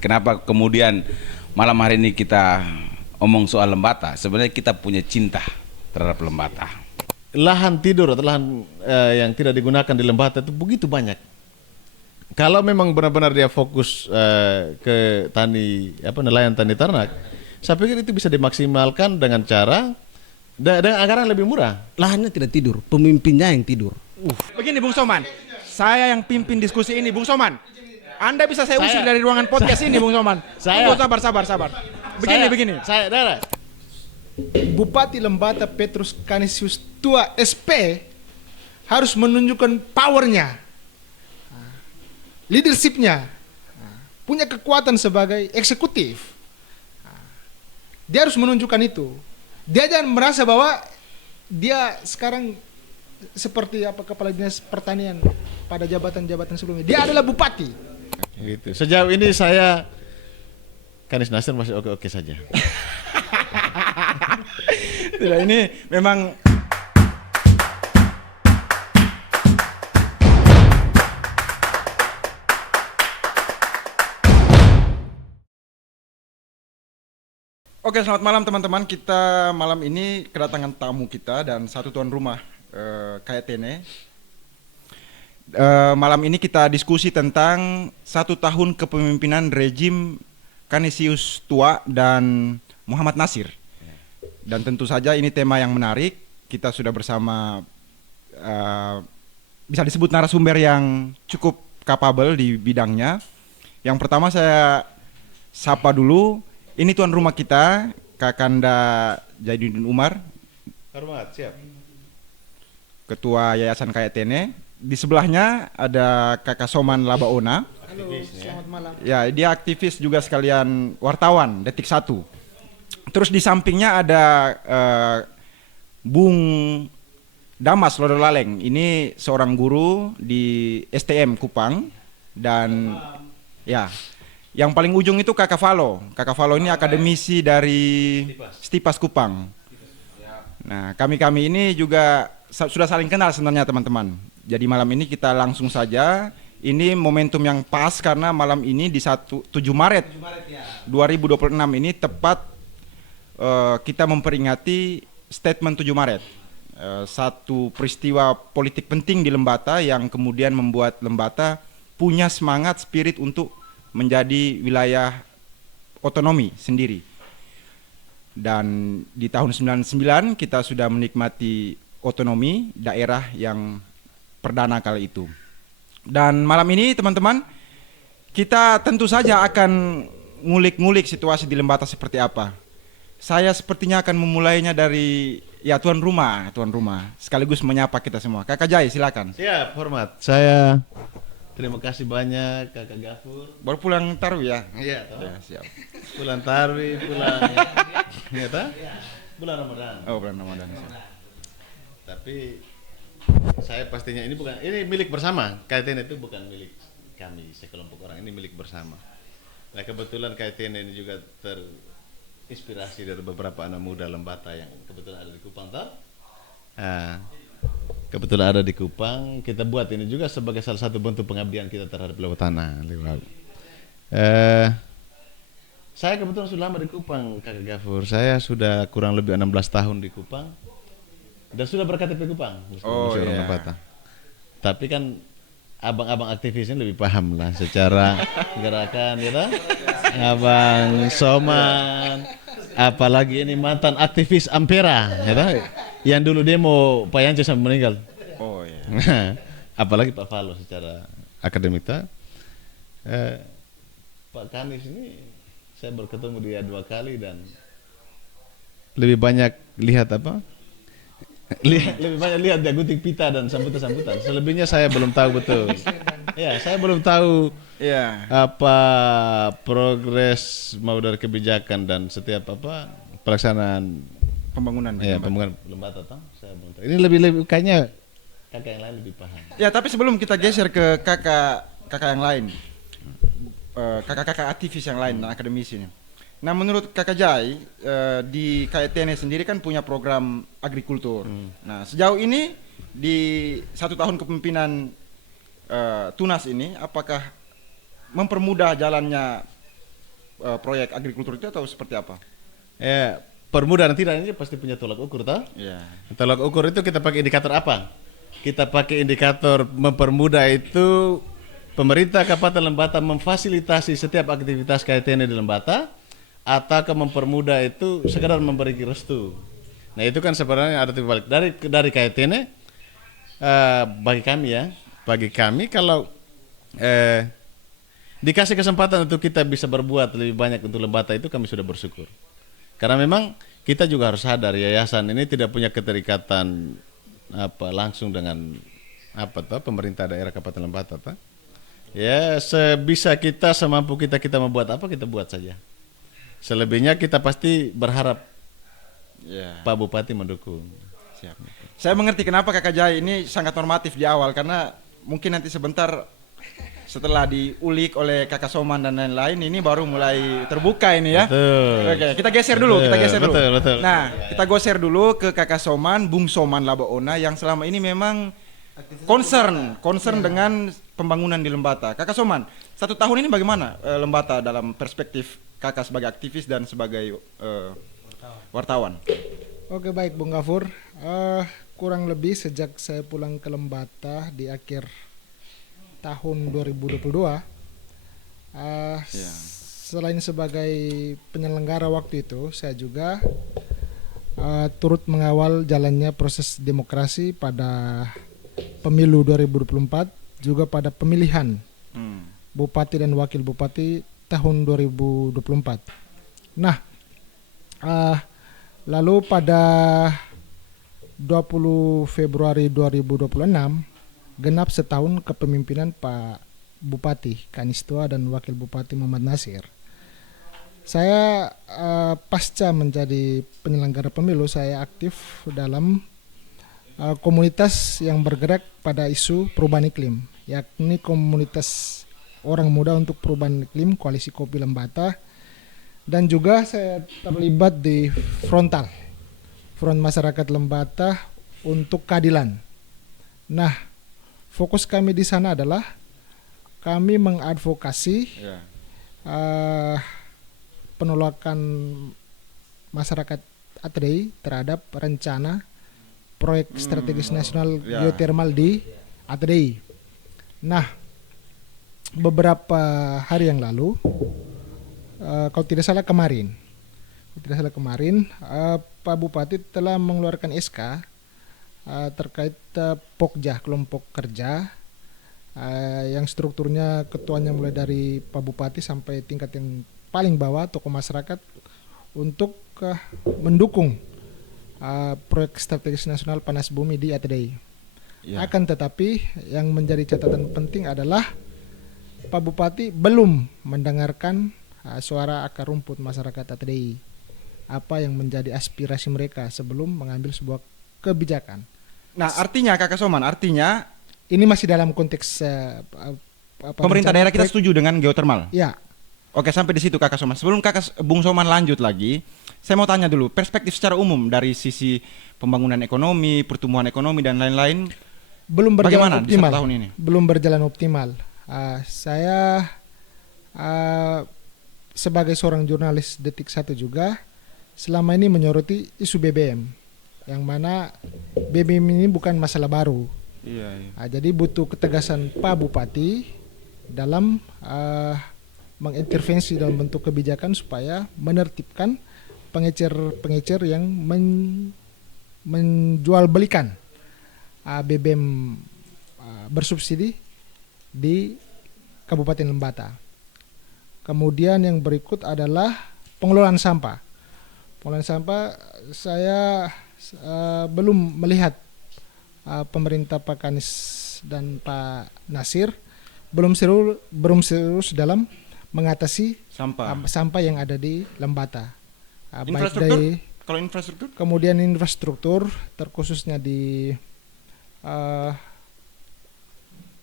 Kenapa kemudian malam hari ini kita omong soal Lembata? Sebenarnya kita punya cinta terhadap Lembata. Lahan tidur atau lahan yang tidak digunakan di Lembata itu begitu banyak. Kalau memang benar-benar dia fokus ke nelayan tani ternak, saya pikir itu bisa dimaksimalkan dengan cara dengan anggaran lebih murah. Lahannya tidak tidur, pemimpinnya yang tidur. Begini Bung Soman, saya yang pimpin diskusi ini Bung Soman. Anda bisa saya usir dari ruangan podcast ini Bung Soman. Tunggu, sabar. Begini. Bupati Lembata Petrus Canisius Tua SP harus menunjukkan powernya, leadershipnya, punya kekuatan sebagai eksekutif. Dia harus menunjukkan itu. Dia jangan merasa bahwa dia sekarang seperti kepala dinas pertanian pada jabatan-jabatan sebelumnya. Dia adalah bupati. Gitu. Sejauh ini saya Kanis Nasir masih oke-oke saja. Tidak, ini memang Oke, selamat malam teman-teman. Kita malam ini kedatangan tamu kita dan satu tuan rumah KTN. Malam ini kita diskusi tentang 1 tahun kepemimpinan rejim Canisius Tua dan Muhammad Nasir. Dan tentu saja ini tema yang menarik. Kita sudah bersama bisa disebut narasumber yang cukup kapabel di bidangnya. Yang pertama saya sapa dulu. Ini tuan rumah kita, Kakanda Jainuddin Umar. Hormat, siap. Ketua Yayasan KTN. Di sebelahnya ada Kakak Soman Labaona. Halo, selamat malam. Ya, dia aktivis juga sekalian wartawan Detik 1. Terus di sampingnya ada Bung Damas Lodolaleng. Ini seorang guru di STM Kupang dan ya, yang paling ujung itu Kakak Valo. Kakak Valo ini akademisi dari Stipas Kupang. Nah, kami ini juga sudah saling kenal sebenarnya teman-teman. Jadi malam ini kita langsung saja. Ini momentum yang pas karena malam ini di 7 Maret 2026 ini tepat kita memperingati statement 7 Maret. Satu peristiwa politik penting di Lembata yang kemudian membuat Lembata punya semangat spirit untuk menjadi wilayah otonomi sendiri. Dan di tahun 99 kita sudah menikmati otonomi daerah yang perdana kali itu. Dan malam ini teman-teman, kita tentu saja akan ngulik-ngulik situasi di Lembata seperti apa. Saya sepertinya akan memulainya dari tuan rumah, sekaligus menyapa kita semua. Kakak Jai, silakan. Siap, hormat. Saya terima kasih banyak Kakak Gafur. Baru pulang Tarwi ya? Iya, Ya, siap. bulan Tarwi, bulan Ramadan. Oh, bulan Ramadan. Tapi saya pastinya ini milik bersama. KTN itu bukan milik kami sekelompok orang, ini milik bersama. Nah, kebetulan KTN ini juga terinspirasi dari beberapa anak muda Lembata yang kebetulan ada di Kupang, kebetulan ada di Kupang. Kita buat ini juga sebagai salah satu bentuk pengabdian kita terhadap Lewatana. Saya kebetulan sudah lama di Kupang, Kakak Gafur. Saya sudah kurang lebih 16 tahun di Kupang. Dan sudah berKTP Kupang, orang Lembata. Tapi kan abang-abang aktivisnya lebih paham lah secara gerakan, ya. Abang Soman, apalagi ini mantan aktivis Ampera, ya. Yang dulu demo Pak Yancu sampai meninggal. Oh iya. Apalagi Pak Valo secara akademik. Pak Kanis ini saya berketemu dia 2 kali dan lebih banyak lihat lebih banyak lihat dia gunting pita dan sambutan-sambutan. Selebihnya saya belum tahu betul. Ya, saya belum tahu apa progres mau dari kebijakan dan setiap pelaksanaan pembangunan. Ya, pembangunan Lembata saya belum tahu. Ini lebih kayaknya kakak yang lain lebih paham. Ya, tapi sebelum kita geser ke kakak yang lain, kakak-kakak aktivis yang lain dan akademisi ini. Nah, menurut Kakak Jai, di KTN sendiri kan punya program agrikultur. Nah, sejauh ini di 1 tahun kepemimpinan Tunas ini, apakah mempermudah jalannya proyek agrikultur itu atau seperti apa? Permudah dan tidak ini pasti punya tolak ukur toh. Iya. Tolak ukur itu kita pakai indikator apa? Kita pakai indikator mempermudah itu pemerintah Kabupaten Lembata memfasilitasi setiap aktivitas KTN di Lembata, atau mempermudah itu sekedar memberi restu. Nah itu kan sebenarnya ada timbal balik dari KTN. Bagi kami kalau dikasih kesempatan untuk kita bisa berbuat lebih banyak untuk Lembata itu kami sudah bersyukur. Karena memang kita juga harus sadar yayasan ini tidak punya keterikatan langsung dengan pemerintah daerah Kabupaten Lembata. Ya sebisa kita, semampu kita membuat apa kita buat saja. Selebihnya kita pasti berharap Pak Bupati mendukung. Siap. Saya mengerti kenapa Kakak Jai ini sangat normatif di awal, karena mungkin nanti sebentar setelah diulik oleh Kakak Soman dan lain-lain ini baru mulai terbuka ini ya. Betul. Oke, kita geser dulu. Betul. Nah, kita geser dulu ke Kakak Soman, Bung Soman Labaona yang selama ini memang concern dengan pembangunan di Lembata. Kakak Soman, 1 tahun ini bagaimana Lembata dalam perspektif Kakak sebagai aktivis dan sebagai wartawan? Oke, baik Bung Gafur. Kurang lebih sejak saya pulang ke Lembata di akhir tahun 2022, selain sebagai penyelenggara waktu itu, saya juga turut mengawal jalannya proses demokrasi pada pemilu 2024, juga pada pemilihan bupati dan wakil bupati tahun 2024. Nah, lalu pada 20 Februari 2026 genap setahun kepemimpinan Pak Bupati Kanistua dan Wakil Bupati Muhammad Nasir. Saya pasca menjadi penyelenggara pemilu, saya aktif dalam komunitas yang bergerak pada isu perubahan iklim, yakni komunitas orang muda untuk perubahan iklim Koalisi Kopi Lembata, dan juga saya terlibat di Front Masyarakat Lembata untuk Keadilan. Nah, fokus kami di sana adalah kami mengadvokasi penolakan masyarakat ATDI terhadap rencana proyek strategis nasional geotermal di ATDI. Nah, beberapa hari yang lalu, kalau tidak salah kemarin, Pak Bupati telah mengeluarkan SK terkait Pokja, kelompok kerja yang strukturnya ketuanya mulai dari Pak Bupati sampai tingkat yang paling bawah, tokoh masyarakat, untuk mendukung proyek strategis nasional panas bumi di ATDI. Akan tetapi yang menjadi catatan penting adalah Pak Bupati belum mendengarkan suara akar rumput masyarakat ATDI, apa yang menjadi aspirasi mereka sebelum mengambil sebuah kebijakan. Nah, artinya Kakak Soman, ini masih dalam konteks pemerintah daerah kita setuju dengan geotermal. Ya. Oke, sampai di situ Kakak Soman. Sebelum Bung Soman lanjut lagi, saya mau tanya dulu perspektif secara umum dari sisi pembangunan ekonomi, pertumbuhan ekonomi dan lain-lain. Belum berjalan optimal. Di 1 tahun ini? Belum berjalan optimal. Saya sebagai seorang jurnalis Detik 1 juga selama ini menyoroti isu BBM, yang mana BBM ini bukan masalah baru. Jadi butuh ketegasan Pak Bupati dalam mengintervensi dalam bentuk kebijakan supaya menertibkan pengecer yang menjual belikan BBM bersubsidi di Kabupaten Lembata. Kemudian yang berikut adalah pengelolaan sampah. Pengelolaan sampah, saya belum melihat pemerintah Pak Kanis dan Pak Nasir belum serius dalam mengatasi sampah yang ada di Lembata. Infrastruktur? Kalau infrastruktur? Kemudian infrastruktur, terkhususnya di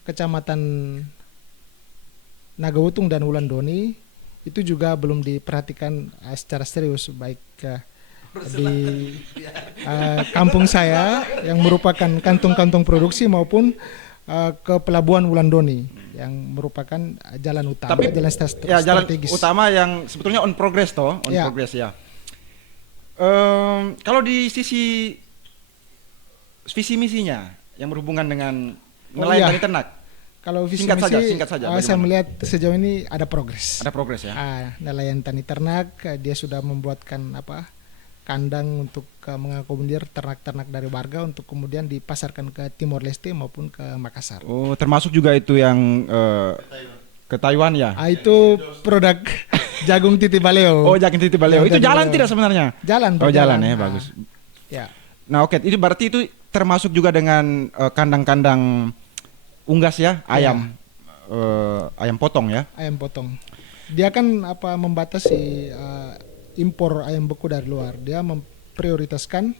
Kecamatan Nagawutung dan Wulandoni, itu juga belum diperhatikan secara serius, baik di kampung saya yang merupakan kantong-kantong produksi maupun ke Pelabuhan Wulandoni yang merupakan jalan utama, Tapi jalan ya jalan strategis. utama yang sebetulnya on progress toh, on Ya. progress ya. Kalau di sisi visi misinya yang berhubungan dengan nelayan iya. dan ternak, Kalau visi Singkat saja, misi, singkat saja, saya bagaimana? melihat sejauh ini ada progres. ada progres ya. Nelayan tani ternak, dia sudah membuatkan kandang untuk mengakomodir ternak-ternak dari warga untuk kemudian dipasarkan ke Timor Leste maupun ke Makassar. Oh, termasuk juga itu yang ke Taiwan ya. Itu produk jagung titi baleo. Oh, jagung titi baleo. Jagung Itu titi jalan baleo. tidak sebenarnya? Jalan. Oh, Pak, jalan ya, bagus. Ya. Nah, oke, itu berarti itu termasuk juga dengan kandang-kandang unggas ya, ayam. Ayam potong ya. Ayam potong. Dia kan membatasi impor ayam beku dari luar. Dia memprioritaskan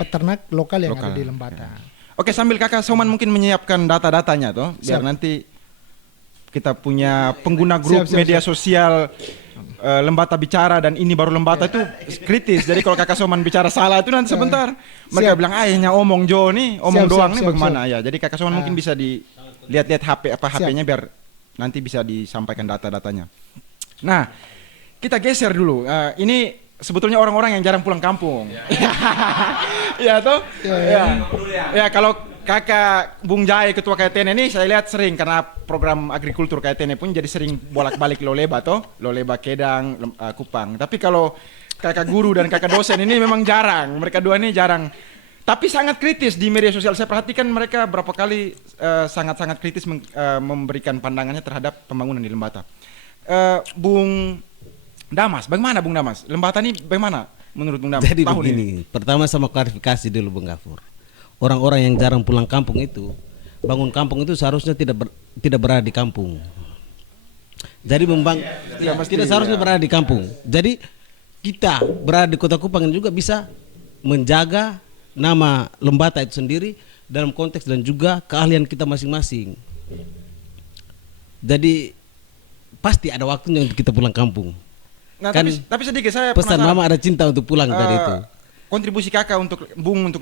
peternak lokal yang ada Lokal, di Lembata. Oke, sambil Kakak Soman mungkin menyiapkan data-datanya toh, biar Siap. nanti kita punya pengguna grup Siap, media sosial Lembata bicara dan ini baru Lembata itu kritis. Jadi kalau Kakak Soman bicara salah itu nanti sebentar mereka Siap. bilang ayahnya omong Jo nih, omong Siap, doang siap, nih siap, bagaimana ya. Jadi Kakak Soman mungkin Ah. bisa dilihat-lihat HP-nya Siap. biar nanti bisa disampaikan data-datanya. Nah, kita geser dulu. Ini sebetulnya orang-orang yang jarang pulang kampung. Ya toh? Ya, kalau Kakak Bung Jai Ketua KTN ini saya lihat sering karena program agrikultur KTN pun jadi sering bolak-balik Loleba toh, Loleba Kedang, Kupang. Tapi kalau Kakak guru dan Kakak dosen ini memang jarang. Mereka dua ini jarang. Tapi sangat kritis di media sosial. Saya perhatikan mereka berapa kali sangat-sangat kritis memberikan pandangannya terhadap pembangunan di Lembata. Bung Damas, bagaimana Bung Damas? Lembata ini bagaimana menurut Bung Damas? Jadi tahun begini, ini? pertama sama klarifikasi dulu Bung Gafur. Orang-orang yang jarang pulang kampung itu, bangun kampung itu seharusnya tidak berada di kampung. Jadi tidak seharusnya berada di kampung. Jadi kita berada di Kota Kupang juga bisa menjaga nama Lembata itu sendiri dalam konteks dan juga keahlian kita masing-masing. Jadi pasti ada waktunya untuk kita pulang kampung. Nah, Kan tapi sedikit saya pesan penasaran. mama ada cinta untuk pulang tadi itu. Kontribusi Kakak untuk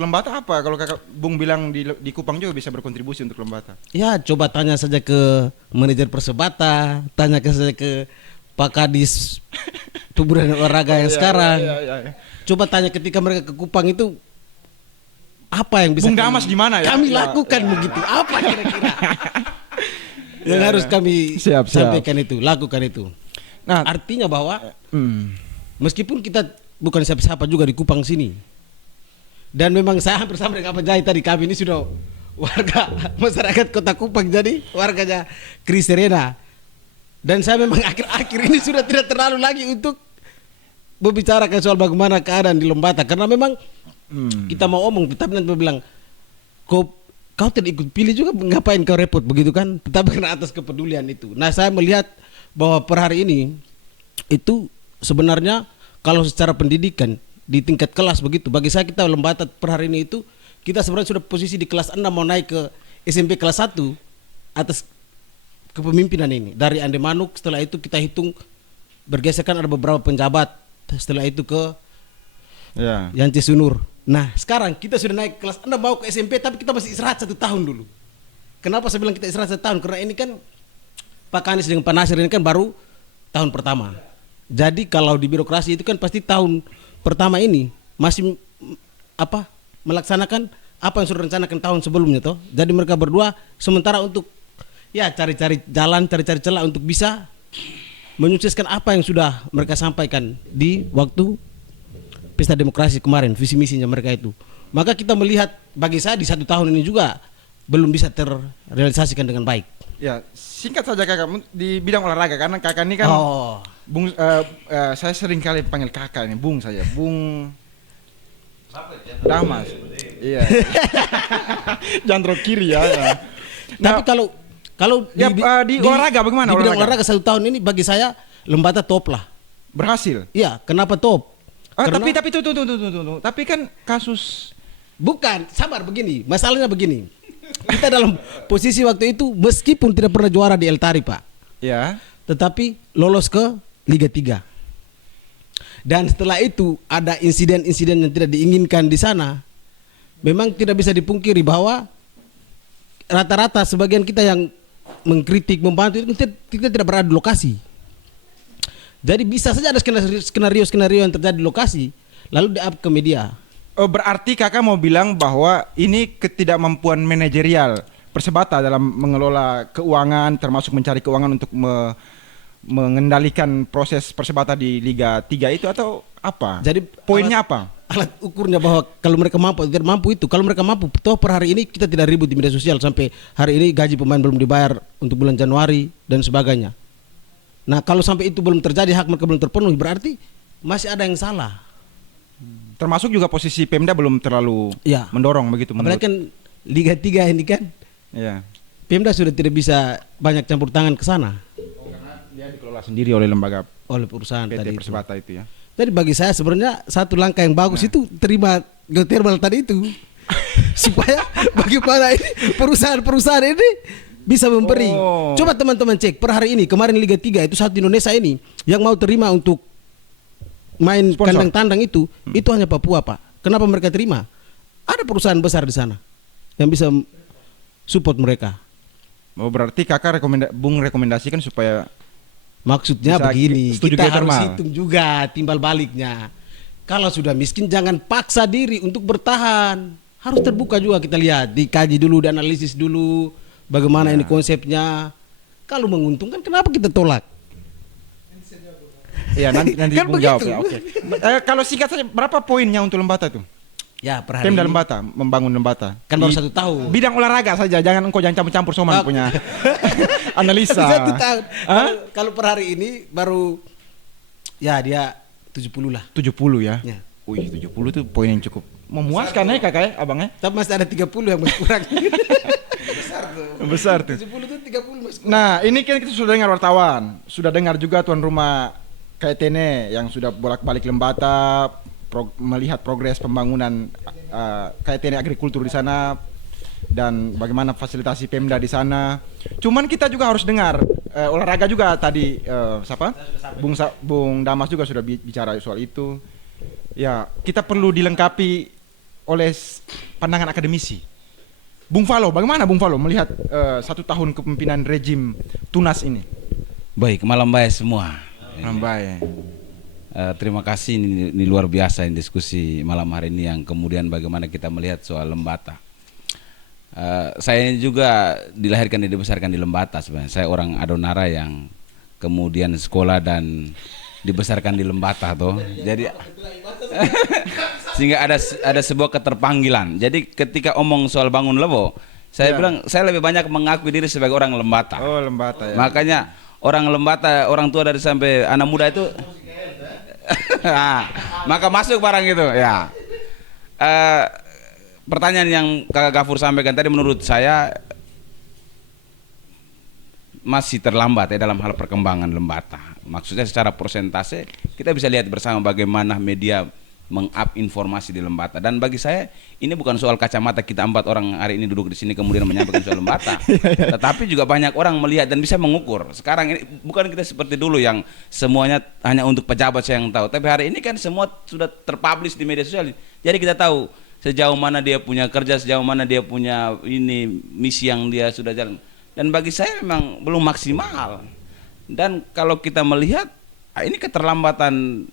Lembata apa? Kalau Kakak Bung bilang di Kupang juga bisa berkontribusi untuk Lembata. Ya coba tanya saja ke manajer Persebata, tanya saja ke Pak Kadis Pemuda dan Olahraga yang sekarang. Iya. Coba tanya ketika mereka ke Kupang itu apa yang bisa Bung Damas di mana ya? kami Ya. lakukan begitu? Apa kira-kira yang harus kami Siap. sampaikan itu, lakukan itu. Nah, Artinya bahwa hmm. meskipun kita bukan siapa-siapa juga di Kupang sini, dan memang saya hampir sama dengan apa Jai tadi, kami ini sudah warga masyarakat Kota Kupang, jadi warganya Kris Serena. Dan saya memang akhir-akhir ini sudah tidak terlalu lagi untuk membicarakan soal bagaimana keadaan di Lembata, karena memang kita mau omong, tapi nanti bilang kau tidak ikut pilih juga, ngapain kau repot begitu kan? Tetapi karena atas kepedulian itu. Nah, saya melihat bahwa per hari ini itu sebenarnya kalau secara pendidikan di tingkat kelas begitu, bagi saya kita Lembata per hari ini itu kita sebenarnya sudah posisi di kelas 6 mau naik ke SMP kelas 1 atas kepemimpinan ini. Dari Ande Manuk, setelah itu kita hitung bergeserkan ada beberapa penjabat, setelah itu ke Ya. Yance Sunur. Nah, sekarang kita sudah naik kelas 6 mau ke SMP, tapi kita masih istirahat 1 tahun dulu. Kenapa saya bilang kita istirahat 1 tahun? Karena ini kan Pak Kanis dengan Pak Nasir ini kan baru tahun pertama. Jadi kalau di birokrasi itu kan pasti tahun pertama ini masih melaksanakan apa yang sudah rencanakan tahun sebelumnya toh. Jadi mereka berdua sementara untuk ya cari-cari jalan, cari-cari celah untuk bisa menyukseskan apa yang sudah mereka sampaikan di waktu Pesta Demokrasi kemarin, visi misinya mereka itu. Maka kita melihat bagi saya di 1 tahun ini juga belum bisa terrealisasikan dengan baik. Ya, singkat saja Kakak di bidang olahraga karena Kakak ini kan Bung saya sering kali panggil Kakak ini, Bung saja, Bung Damas. Iya. Jandro kiri ya. Tapi kalau di olahraga bagaimana di bidang olahraga? olahraga 1 tahun ini bagi saya Lembata top lah. Berhasil. Iya, kenapa top? Karena- Tapi tuh. Tapi kan kasus bukan, sabar begini. Masalahnya begini. Kita dalam posisi waktu itu meskipun tidak pernah juara di Eltari, Pak. ya. Tetapi lolos ke Liga 3. Dan setelah itu ada insiden-insiden yang tidak diinginkan di sana. Memang tidak bisa dipungkiri bahwa rata-rata sebagian kita yang mengkritik, membantu itu kita tidak berada di lokasi. Jadi bisa saja ada skenario yang terjadi di lokasi lalu di-up ke media. Oh, berarti kakak mau bilang bahwa ini ketidakmampuan manajerial Persebata dalam mengelola keuangan, termasuk mencari keuangan untuk mengendalikan proses Persebata di Liga 3 itu, atau apa? Jadi poinnya apa? Alat ukurnya bahwa kalau mereka mampu atau tidak mampu itu. Kalau mereka mampu, toh per hari ini kita tidak ribut di media sosial sampai hari ini gaji pemain belum dibayar untuk bulan Januari dan sebagainya. Nah kalau sampai itu belum terjadi, hak mereka belum terpenuhi, berarti masih ada yang salah. Termasuk juga posisi Pemda belum terlalu Ya. mendorong begitu Apalagi kan Liga 3 ini kan Ya. Pemda sudah tidak bisa banyak campur tangan ke sana Karena dia dikelola sendiri oleh lembaga oleh perusahaan PT tadi itu. Persebata itu ya. Jadi bagi saya sebenarnya satu langkah yang bagus itu terima geothermal tadi itu supaya bagaimana ini perusahaan-perusahaan ini bisa memberi. Oh. Coba teman-teman cek per hari ini kemarin Liga 3 itu satu Indonesia ini yang mau terima untuk main Sponsor. kandang tandang itu hanya Papua, Pak. Kenapa mereka terima? Ada perusahaan besar di sana yang bisa support mereka. Oh, berarti kakak Bung rekomendasikan supaya Maksudnya Bisa begini, setuju kita harus geothermal. hitung juga timbal baliknya. Kalau sudah miskin jangan paksa diri untuk bertahan. Harus terbuka juga, kita lihat, dikaji dulu, dianalisis dulu bagaimana ini konsepnya. Kalau menguntungkan kenapa kita tolak? Iya, nanti Kan Bung begitu. jawab ya. Oke. Kalau singkat saja, berapa poinnya untuk Lembata itu? Ya, per hari Pemda ini Lembata membangun Lembata. kan baru Di 1 tahun. Bidang olahraga saja, jangan campur-campur Soman Oh. punya analisa. 1 tahun. Hah? Kalau per hari ini baru ya dia 70 lah. 70 ya. Ya. Wih, 70 itu poin yang cukup memuaskan ya kakak ya, abangnya. Tapi masih ada 30 yang masih kurang. Besar tuh. 70 itu 30 masih kurang. Nah, ini kan kita sudah dengar wartawan, sudah dengar juga tuan rumah KTN yang sudah bolak-balik Lembata, melihat progres pembangunan KTN agrikultur di sana dan bagaimana fasilitasi Pemda di sana. Cuman kita juga harus dengar olahraga juga tadi siapa? Bung Damas juga sudah bicara soal itu. Ya, kita perlu dilengkapi oleh pandangan akademisi. Bung Falo, bagaimana Bung Falo melihat 1 tahun kepemimpinan rejim Tunas ini? Baik, malam baik semua. Rambai. Terima kasih, ini luar biasa ini diskusi malam hari ini yang kemudian bagaimana kita melihat soal Lembata. Saya ini juga dilahirkan dan dibesarkan di Lembata sebenarnya. Saya orang Adonara yang kemudian sekolah dan dibesarkan di Lembata toh. Jadi sehingga ada sebuah keterpanggilan. Jadi ketika omong soal bangun Lebo, saya bilang saya lebih banyak mengakui diri sebagai orang Lembata. Oh, Lembata ya. Makanya orang Lembata, orang tua dari sampai anak muda itu maka masuk barang itu ya. Pertanyaan yang Kakak Gafur sampaikan tadi menurut saya masih terlambat ya dalam hal perkembangan Lembata. Maksudnya secara persentase kita bisa lihat bersama bagaimana media meng-up informasi di Lembata. Dan bagi saya ini bukan soal kacamata kita 4 orang hari ini duduk di sini kemudian menyampaikan soal Lembata. Tetapi juga banyak orang melihat dan bisa mengukur. Sekarang ini bukan kita seperti dulu yang semuanya hanya untuk pejabat saya yang tahu. Tapi hari ini kan semua sudah terpublish di media sosial. Jadi kita tahu sejauh mana dia punya kerja, sejauh mana dia punya ini misi yang dia sudah jalan. Dan bagi saya memang belum maksimal. Dan kalau kita melihat ini keterlambatan.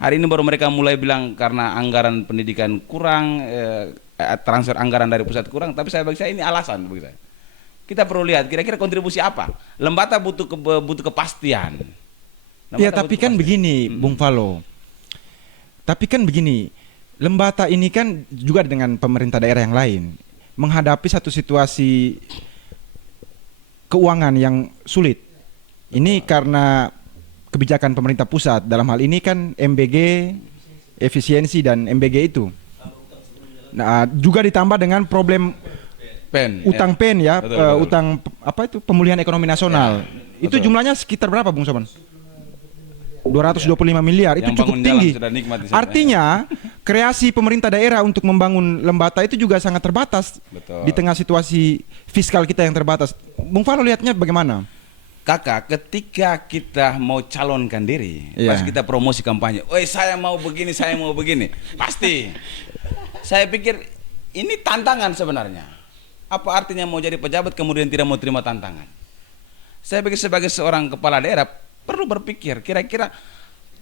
Hari ini baru mereka mulai bilang karena anggaran pendidikan kurang, transfer anggaran dari pusat kurang. Tapi bagi saya ini alasan bagi saya. Kita perlu lihat kira-kira kontribusi apa. Lembata butuh kepastian. Ya, tapi kan begini, Bung Falo. Tapi kan begini, Lembata ini kan juga dengan pemerintah daerah yang lain menghadapi satu situasi keuangan yang sulit. Ini karena kebijakan pemerintah pusat, dalam hal ini kan MBG efisiensi dan MBG itu. Nah, juga ditambah dengan problem utang pen ya, betul. utang apa itu pemulihan ekonomi nasional. Itu betul. jumlahnya sekitar berapa Bung Soban? 225 miliar, itu Yang cukup bangun jalan tinggi. sudah nikmat di sana. Artinya kreasi pemerintah daerah untuk membangun Lembata itu juga sangat terbatas. Betul. Di tengah situasi fiskal kita yang terbatas. Bung Falo lihatnya bagaimana? Kakak, ketika kita mau calonkan diri, Iya. pas kita promosi kampanye, "Oi, saya mau begini, saya mau begini." Pasti. Saya pikir ini tantangan sebenarnya. Apa artinya mau jadi pejabat kemudian tidak mau terima tantangan? Saya pikir sebagai seorang kepala daerah perlu berpikir kira-kira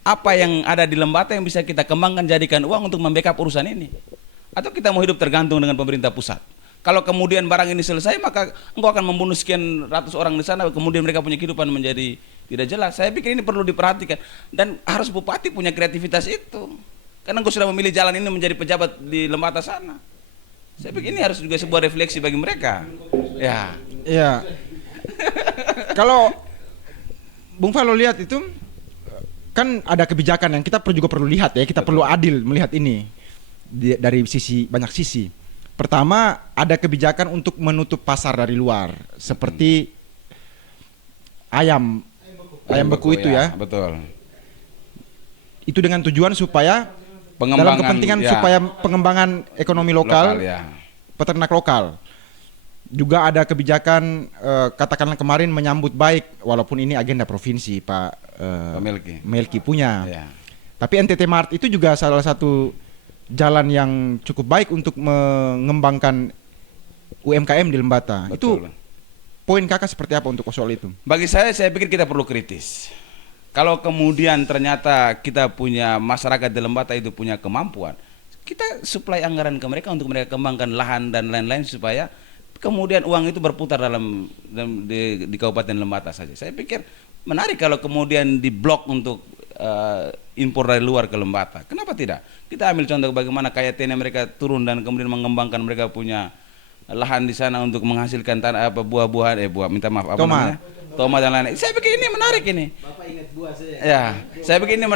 apa yang ada di Lembata yang bisa kita kembangkan jadikan uang untuk membackup urusan ini. Atau kita mau hidup tergantung dengan pemerintah pusat. Kalau kemudian barang ini selesai, maka engkau akan membunuh sekian ratus orang di sana, kemudian mereka punya kehidupan menjadi tidak jelas. Saya pikir ini perlu diperhatikan dan harus bupati punya kreativitas itu. Karena engkau sudah memilih jalan ini menjadi pejabat di Lembata sana. Saya pikir ini harus juga sebuah refleksi bagi mereka. Ya. Ya. Kalau Bung Falo lihat itu kan ada kebijakan yang kita juga perlu lihat ya, kita perlu adil melihat ini dari banyak sisi. Pertama, ada kebijakan untuk menutup pasar dari luar seperti ayam beku itu ya. Betul. Itu dengan tujuan supaya dalam Pengembangan, kepentingan ya. supaya pengembangan ekonomi lokal, ya. peternak lokal. Juga ada kebijakan katakanlah kemarin menyambut baik walaupun ini agenda provinsi Pak Melki punya. Ya. Tapi NTT Mart itu juga salah satu jalan yang cukup baik untuk mengembangkan UMKM di Lembata. Betul. Itu poin kakak seperti apa untuk soal itu? Bagi saya pikir kita perlu kritis. Kalau kemudian ternyata kita punya masyarakat di Lembata itu punya kemampuan, kita supply anggaran ke mereka untuk mereka kembangkan lahan dan lain-lain supaya kemudian uang itu berputar di Kabupaten Lembata saja. Saya pikir menarik kalau kemudian diblok untuk impor dari luar ke Lembata. Kenapa tidak? Kita ambil contoh bagaimana KYT mereka turun dan kemudian mengembangkan mereka punya lahan di sana untuk menghasilkan buah-buahan minta maaf apa Tomat. namanya? Tomat dan lain-lain. Saya pikir ini menarik ini. Bapak ingat buah saya. Ya, saya pikir ini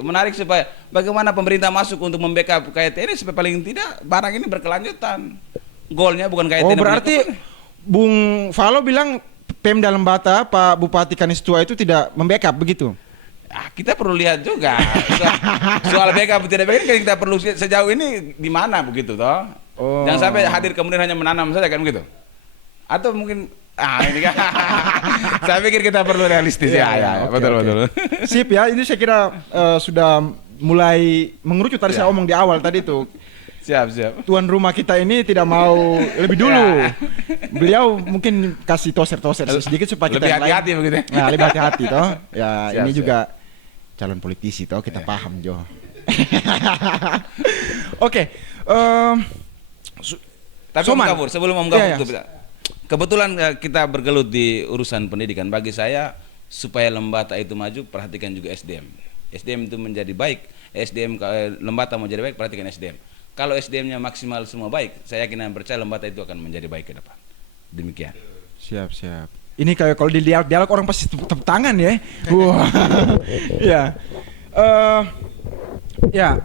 menarik supaya bagaimana pemerintah masuk untuk membackup KYT ini supaya paling tidak barang ini berkelanjutan. Goalnya bukan KYT. Oh berarti Bung Falo bilang Pemda Lembata Pak Bupati Kanistua itu tidak membackup begitu? Kita perlu lihat juga soal backup tidak backup kita perlu sejauh ini di mana begitu toh. Oh. Jangan sampai hadir kemudian hanya menanam saja kan begitu. Atau mungkin ini kan saya pikir kita perlu realistis ya. Oke, Betul oke. betul. Sip ya, ini saya kira sudah mulai mengerucut tadi saya omong di awal tadi tuh. Siap. Tuan rumah kita ini tidak mau lebih dulu. Beliau mungkin kasih toser sedikit supaya kita Lebih yang lain- hati-hati begitu. Nah, lebih hati-hati toh. Ya, Siap, ini siap. juga calon politisi toh, kita paham Jo. Oke. Tapi Soman. Om Gafur, sebelum Om Iya, Gafur iya. kebetulan kita bergelut di urusan pendidikan. Bagi saya supaya Lembata itu maju, perhatikan juga SDM. SDM itu menjadi baik, Lembata mau jadi baik, perhatikan SDM. Kalau SDM-nya maksimal semua baik, saya yakin dan percaya Lembata itu akan menjadi baik ke depan. Demikian. Siap. Ini kayak kalau di dialog orang pasti tepuk tangan ya. Wah. Ya. Ya.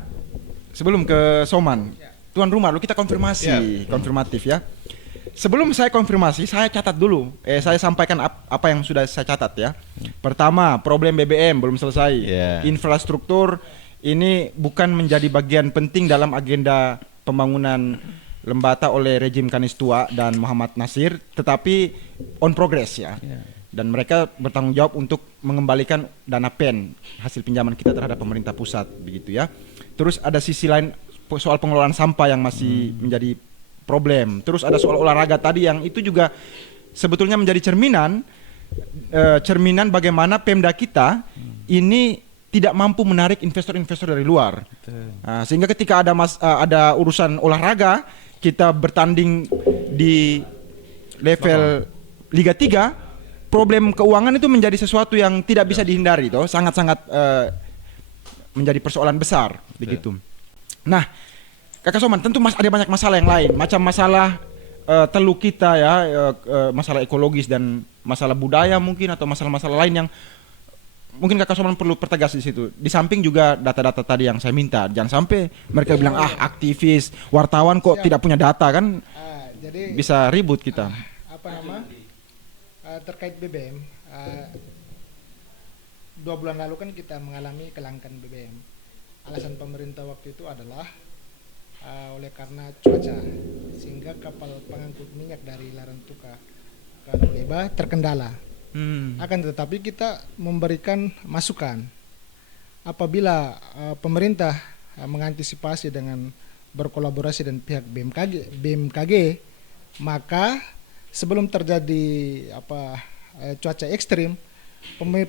Sebelum ke Soman, tuan rumah lu kita konfirmasi, konfirmatif ya. Sebelum saya konfirmasi, saya catat dulu. Saya sampaikan apa yang sudah saya catat ya. Pertama, problem BBM belum selesai. Yeah. Infrastruktur ini bukan menjadi bagian penting dalam agenda pembangunan Lembata oleh rejim Kanistua dan Muhammad Nasir, tetapi on progress ya. Dan mereka bertanggung jawab untuk mengembalikan dana PEN hasil pinjaman kita terhadap pemerintah pusat begitu ya. Terus ada sisi lain soal pengelolaan sampah yang masih menjadi problem. Terus ada soal olahraga tadi yang itu juga sebetulnya menjadi cerminan bagaimana Pemda kita ini tidak mampu menarik investor-investor dari luar. Nah, sehingga ketika ada urusan olahraga, kita bertanding di level Liga 3, problem keuangan itu menjadi sesuatu yang tidak bisa dihindari toh, sangat-sangat menjadi persoalan besar begitu. Nah, Kakak Soman, tentu ada banyak masalah yang lain, macam masalah teluk kita ya, masalah ekologis dan masalah budaya mungkin atau masalah-masalah lain yang mungkin Kakak Soman perlu pertegas di situ. Di samping juga data-data tadi yang saya minta, jangan sampai mereka bilang aktivis, wartawan kok tidak punya data kan, Jadi bisa ribut kita. Terkait BBM, 2 bulan lalu kan kita mengalami kelangkaan BBM. Alasan pemerintah waktu itu adalah oleh karena cuaca, sehingga kapal pengangkut minyak dari Larantuka ke Leba terkendala. Akan tetapi kita memberikan masukan apabila pemerintah mengantisipasi dengan berkolaborasi dengan pihak BMKG, maka sebelum terjadi cuaca ekstrim,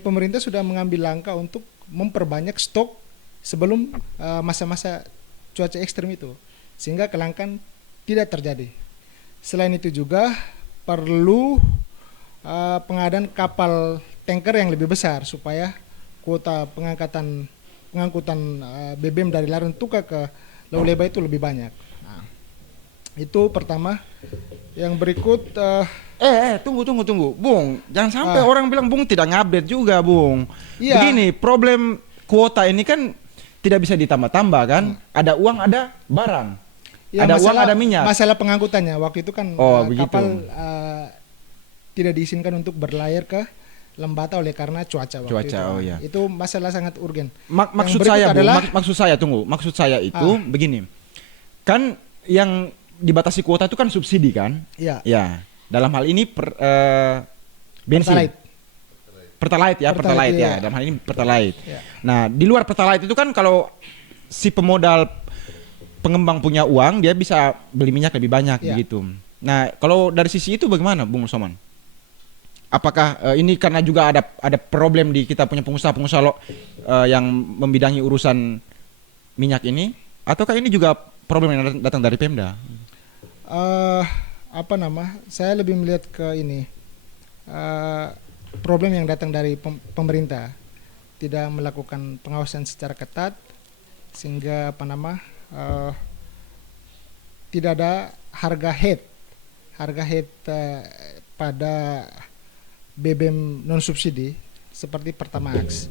pemerintah sudah mengambil langkah untuk memperbanyak stok sebelum masa-masa cuaca ekstrim itu, sehingga kelangkaan tidak terjadi. Selain itu juga perlu pengadaan kapal tanker yang lebih besar supaya kuota pengangkutan BBM dari Larantuka ke Laut Leba itu lebih banyak. Nah, itu pertama. Yang berikut Tunggu, Bung. Jangan sampai orang bilang Bung tidak ngupdate juga, Bung. Iya. Begini, problem kuota ini kan tidak bisa ditambah-tambah kan? Ada uang, ada barang. ya, Ada uang, ada minyak. Masalah pengangkutannya waktu itu kan Begitu. kapal tidak diizinkan untuk berlayar ke Lembata oleh karena cuaca waktu itu. iya. Itu masalah sangat urgen. Maksud berikut saya, adalah- Bung, maksud saya itu begini. Kan yang dibatasi kuota itu kan subsidi kan? Iya. Ya. Dalam hal ini bensin. Pertalite ya. Iya. Dalam hal ini Pertalite. Iya. Nah, di luar Pertalite itu kan kalau si pemodal pengembang punya uang, dia bisa beli minyak lebih banyak Iya. begitu. Nah, kalau dari sisi itu bagaimana, Bung Soman? Apakah ini karena juga ada problem di kita punya pengusaha-pengusaha yang membidangi urusan minyak ini, ataukah ini juga problem yang datang dari Pemda? Saya lebih melihat ke ini problem yang datang dari pemerintah tidak melakukan pengawasan secara ketat sehingga tidak ada harga head pada BBM non subsidi seperti Pertamax.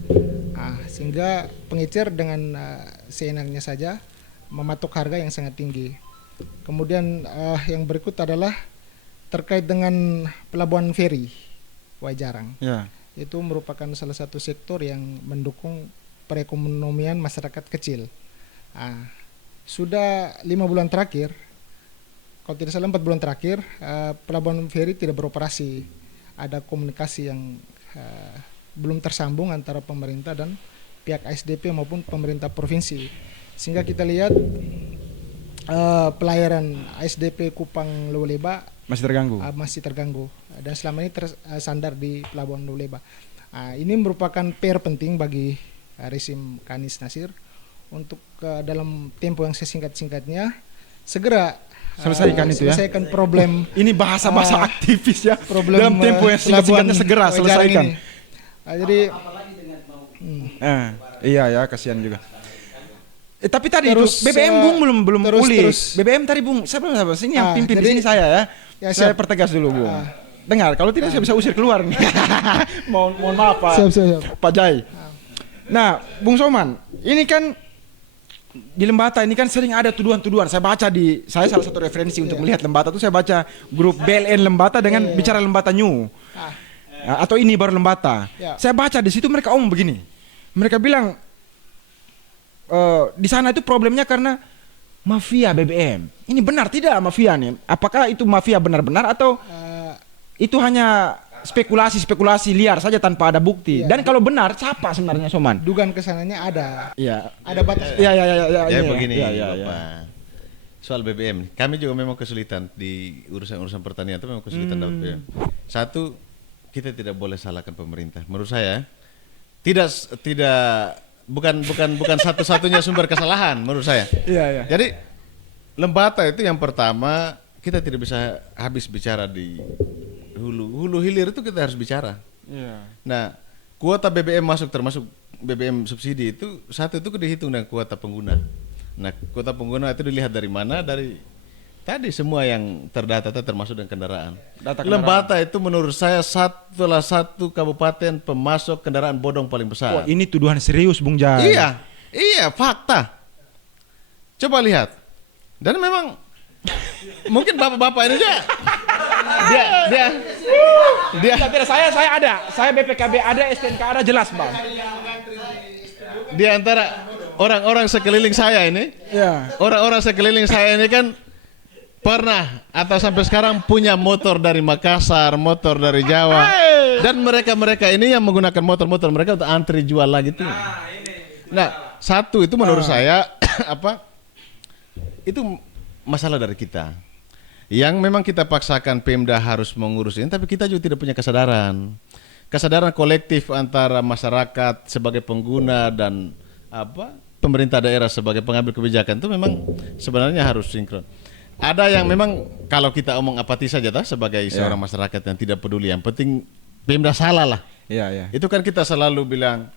Sehingga pengecer dengan seenaknya saja mematok harga yang sangat tinggi. Kemudian yang berikut adalah terkait dengan pelabuhan feri Wajarang. Ya. Itu merupakan salah satu sektor yang mendukung perekonomian masyarakat kecil. Sudah 5 bulan terakhir, kalau tidak salah 4 bulan terakhir, pelabuhan feri tidak beroperasi. Ada komunikasi yang belum tersambung antara pemerintah dan pihak ASDP maupun pemerintah provinsi. Sehingga kita lihat pelayaran ASDP Kupang Laut Leba masih terganggu dan selama ini tersandar di pelabuhan Laut Leba. Ini merupakan PR penting bagi rezim Kanis Nasir untuk dalam tempo yang sesingkat-singkatnya segera selesaikan problem. Ini bahasa-bahasa aktivis ya. Problem dalam tempo yang singkat-singkatnya segera Wajarang selesaikan. ini. Jadi Iya ya, kasihan juga. Tapi tadi Terus, itu BBM Bung belum terus- pulih. terus. BBM tadi Bung, saya belum sabar. Sini yang pimpin di jadi- sini saya ya. Ya, Saya siap. pertegas dulu Bung. Dengar, kalau tidak saya bisa usir keluar nih. mohon maaf Pak. Siap. Pak Jai. Nah, Bung Soman, ini kan di Lembata ini kan sering ada tuduhan-tuduhan. Saya salah satu referensi untuk melihat Lembata itu saya baca grup BLN Lembata dengan bicara Lembata New. Atau ini baru Lembata. Ya. Saya baca di situ mereka omong begini. Mereka bilang di sana itu problemnya karena mafia BBM. Ini benar tidak mafia nih? Apakah itu mafia benar-benar atau itu hanya spekulasi liar saja tanpa ada bukti? Iya. Dan kalau benar, siapa sebenarnya Soman? dugaan kesananya ada. Iya. Ada batas. Ya. Begini, Iya. Bapak. Soal BBM, kami juga memang kesulitan di urusan pertanian itu memang kesulitan dapat BBM. Satu, kita tidak boleh salahkan pemerintah. Menurut saya, bukan satu-satunya sumber kesalahan menurut saya. Iya. Jadi Lembata itu yang pertama kita tidak bisa habis bicara di hulu hilir itu kita harus bicara. Iya. Nah, kuota BBM termasuk BBM subsidi itu satu itu dihitung dengan kuota pengguna. Nah, kuota pengguna itu dilihat dari mana? Dari tadi semua yang terdata termasuk dengan kendaraan. Data kendaraan. Lembata itu menurut saya salah satu kabupaten pemasok kendaraan bodong paling besar. Wah, ini tuduhan serius Bung Jai. Iya, fakta. Coba lihat. Dan memang mungkin bapak-bapak ini dia Tidak, saya ada. Saya BPKB ada, STNK ada, jelas Bang. di antara orang-orang sekeliling saya ini, Iya. orang-orang sekeliling saya ini kan pernah atau sampai sekarang punya motor dari Makassar, motor dari Jawa, dan mereka ini yang menggunakan motor-motor mereka untuk antri jual lagi tuh. Nah, satu itu menurut saya itu masalah dari kita. yang memang kita paksakan Pemda harus mengurus ini, tapi kita juga tidak punya kesadaran kolektif antara masyarakat sebagai pengguna dan pemerintah daerah sebagai pengambil kebijakan itu memang sebenarnya harus sinkron. Ada yang memang kalau kita omong apatis saja sebagai seorang masyarakat yang tidak peduli, yang penting Pemda salah lah. Iya. Itu kan kita selalu bilang,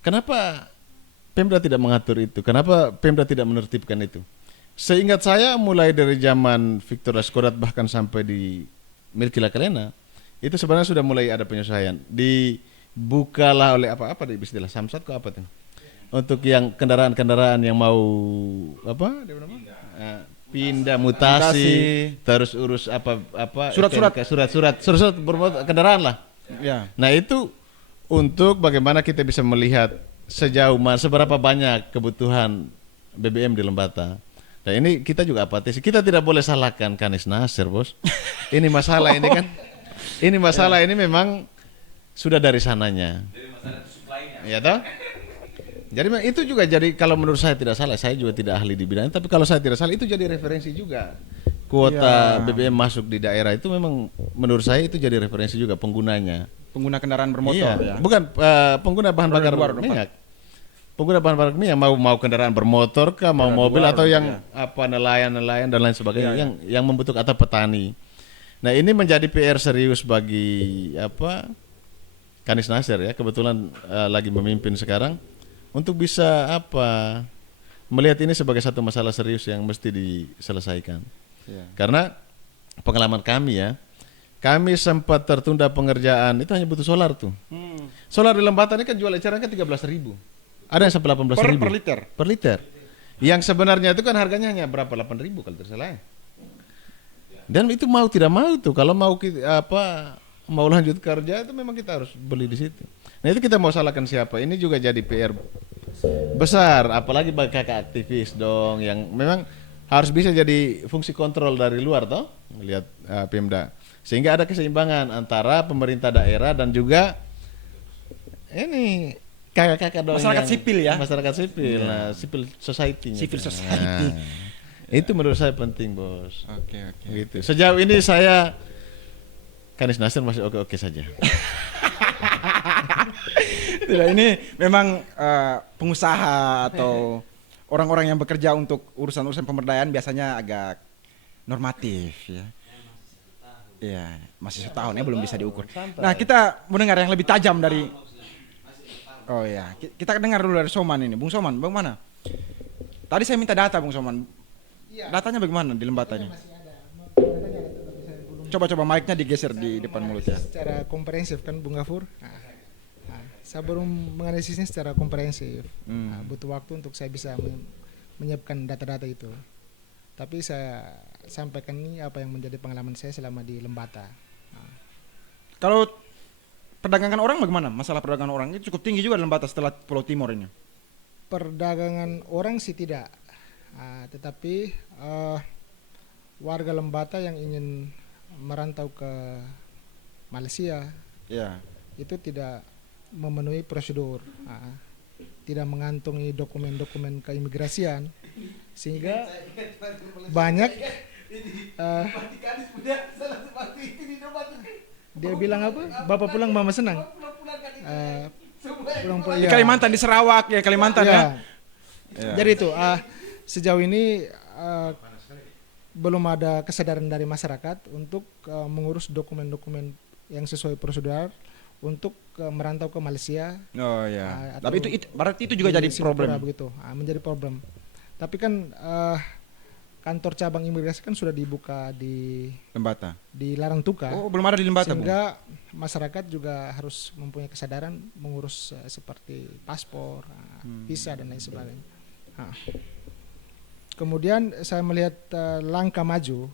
kenapa Pemda tidak mengatur itu? Kenapa Pemda tidak menertibkan itu? Seingat saya mulai dari zaman Victor Laskodat bahkan sampai di Milky Lakalena, itu sebenarnya sudah mulai ada penyesuaian. Dibukalah oleh apa di istilah Samsat kok apa tuh? Untuk yang kendaraan-kendaraan yang mau pindah mutasi, terus urus surat-surat bermotor kendaraan lah. Ya. Nah, itu untuk bagaimana kita bisa melihat seberapa banyak kebutuhan BBM di Lembata. Nah, ini kita juga apatis. Kita tidak boleh salahkan Kanis Nasir, Bos. Ini masalah ini kan. Ini masalah ini memang sudah dari sananya. Ya toh? Jadi itu juga jadi kalau menurut saya tidak salah, saya juga tidak ahli di bidang, tapi kalau saya tidak salah itu jadi referensi juga. Kuota BBM masuk di daerah itu memang menurut saya itu jadi referensi juga penggunanya. Pengguna kendaraan bermotor ya. Bukan pengguna bahan bakar minyak. Pengguna bahan bakar minyak mau kendaraan bermotor kah, mau mobil atau yang nelayan dan lain sebagainya yang membutuhkan atau petani. Nah, ini menjadi PR serius bagi Kanis Nasir ya, kebetulan lagi memimpin sekarang untuk bisa melihat ini sebagai satu masalah serius yang mesti diselesaikan. Karena pengalaman kami kami sempat tertunda pengerjaan itu hanya butuh solar tuh. Solar di Lembata ini kan jual eceran kan 13.000. Ada yang sampai 18.000 per liter. Yang sebenarnya itu kan harganya hanya berapa, 8.000 kalau tidak salah. Dan itu mau tidak mau tuh, kalau mau mau lanjut kerja itu memang kita harus beli di situ. Nah, itu kita mau salahkan siapa? Ini juga jadi PR besar, apalagi bagi kakak aktivis dong yang memang harus bisa jadi fungsi kontrol dari luar toh, melihat Pemda. Sehingga ada keseimbangan antara pemerintah daerah dan juga ini kakak-kakak dong, masyarakat sipil ya. Masyarakat sipil, civil society. Civil society. Itu menurut saya penting, Bos. Oke. Gitu. Sejauh ini saya Kanis Nasir masih oke-oke saja. Tidak, ini memang pengusaha atau orang-orang yang bekerja untuk urusan-urusan pemberdayaan biasanya agak normatif ya. Iya, masih setahun ya belum bisa diukur. Nah, kita mendengar yang lebih tajam dari kita dengar dulu dari Soman ini. Bung Soman, bagaimana? Tadi saya minta data, Bung Soman. Datanya bagaimana di Lembata ini? Coba mic-nya digeser di depan mulut ya. Secara komprehensif kan Bung Gafur. Saya belum menganalisisnya secara komprehensif. Butuh waktu untuk saya bisa menyiapkan data-data itu. Tapi saya sampaikan ini apa yang menjadi pengalaman saya selama di Lembata. Kalau perdagangan orang bagaimana? Masalah perdagangan orang itu cukup tinggi juga di Lembata setelah Pulau Timur ini. Perdagangan orang sih tidak. Tetapi warga Lembata yang ingin merantau ke Malaysia itu tidak memenuhi prosedur, tidak mengantongi dokumen-dokumen keimigrasian, sehingga banyak dia bilang apa? Bapak pulang mama senang. Di Kalimantan, di Sarawak ya, Kalimantan ya. Jadi itu sejauh ini belum ada kesadaran dari masyarakat untuk mengurus dokumen-dokumen yang sesuai prosedur untuk merantau ke Malaysia. Oh ya. Tapi itu berarti itu juga jadi problem. Begitu, menjadi problem. Tapi kan kantor cabang imigrasi kan sudah dibuka di Lembata, di Larangtuka. Oh, belum ada di Lembata, sehingga masyarakat juga harus mempunyai kesadaran mengurus seperti paspor, visa dan lain sebagainya. Kemudian saya melihat langkah maju,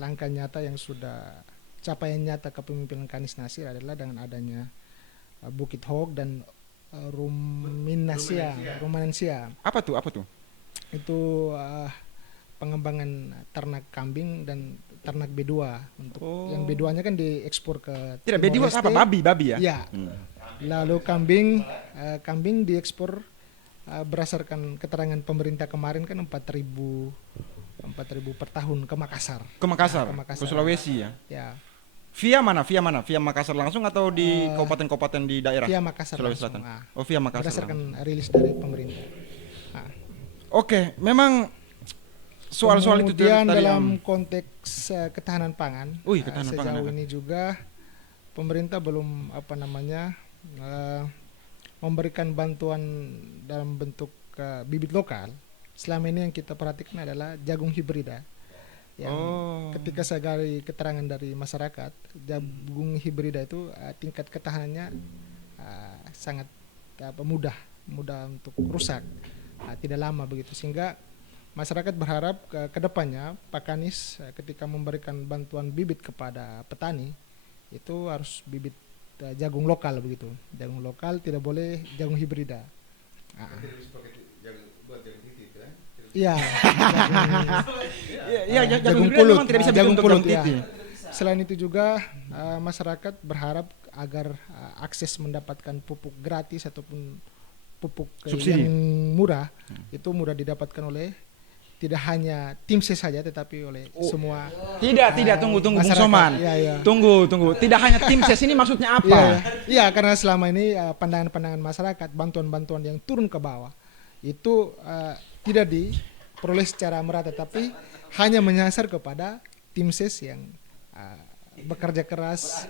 langkah nyata yang sudah capaian nyata kepemimpinan Kanis Nasir adalah dengan adanya Bukit Hog dan Ruminansia. Apa tuh? Itu pengembangan ternak kambing dan ternak B2 untuk yang B2-nya kan diekspor ke Tidak, B2 apa? Babi ya? Ya. Lalu kambing diekspor berdasarkan keterangan pemerintah kemarin kan 4.000 4.000 per tahun ke Makassar. Ke Makassar, Ke Makassar. ke Sulawesi ya. Ya, Via mana? Via mana? Via Makassar langsung atau di kabupaten-kabupaten di daerah? via Makassar Sulawesi langsung. Selatan. Oh, via Makassar. Berdasarkan rilis dari pemerintah. Nah, Oke, memang soal-soal itu kemudian tadi dalam konteks ketahanan pangan, ketahanan sejauh pangan, ini juga pemerintah belum memberikan bantuan dalam bentuk bibit lokal. Selama ini yang kita perhatikan adalah jagung hibrida. Yang ketika saya gali keterangan dari masyarakat, jagung hibrida itu tingkat ketahanannya sangat mudah untuk rusak, tidak lama begitu, sehingga masyarakat berharap ke depannya Pak Anies ketika memberikan bantuan bibit kepada petani itu harus bibit jagung lokal begitu, jagung lokal, tidak boleh jagung hibrida. Iya. Iya, jagung Jagung hibrida pulut. memang tidak bisa Jagung untuk pulut, jagung ya. titi. Selain itu juga masyarakat berharap agar akses mendapatkan pupuk gratis ataupun pupuk Subsidi. yang murah itu mudah didapatkan oleh tidak hanya tim ses saja tetapi oleh semua. Tidak, tunggu Bung masyarakat. Soman. Iya, iya. Tunggu. Tidak hanya tim ses ini maksudnya apa? Iya, karena selama ini pandangan-pandangan masyarakat, bantuan-bantuan yang turun ke bawah itu tidak diperoleh secara merata, tapi hanya menyasar kepada tim ses yang bekerja keras,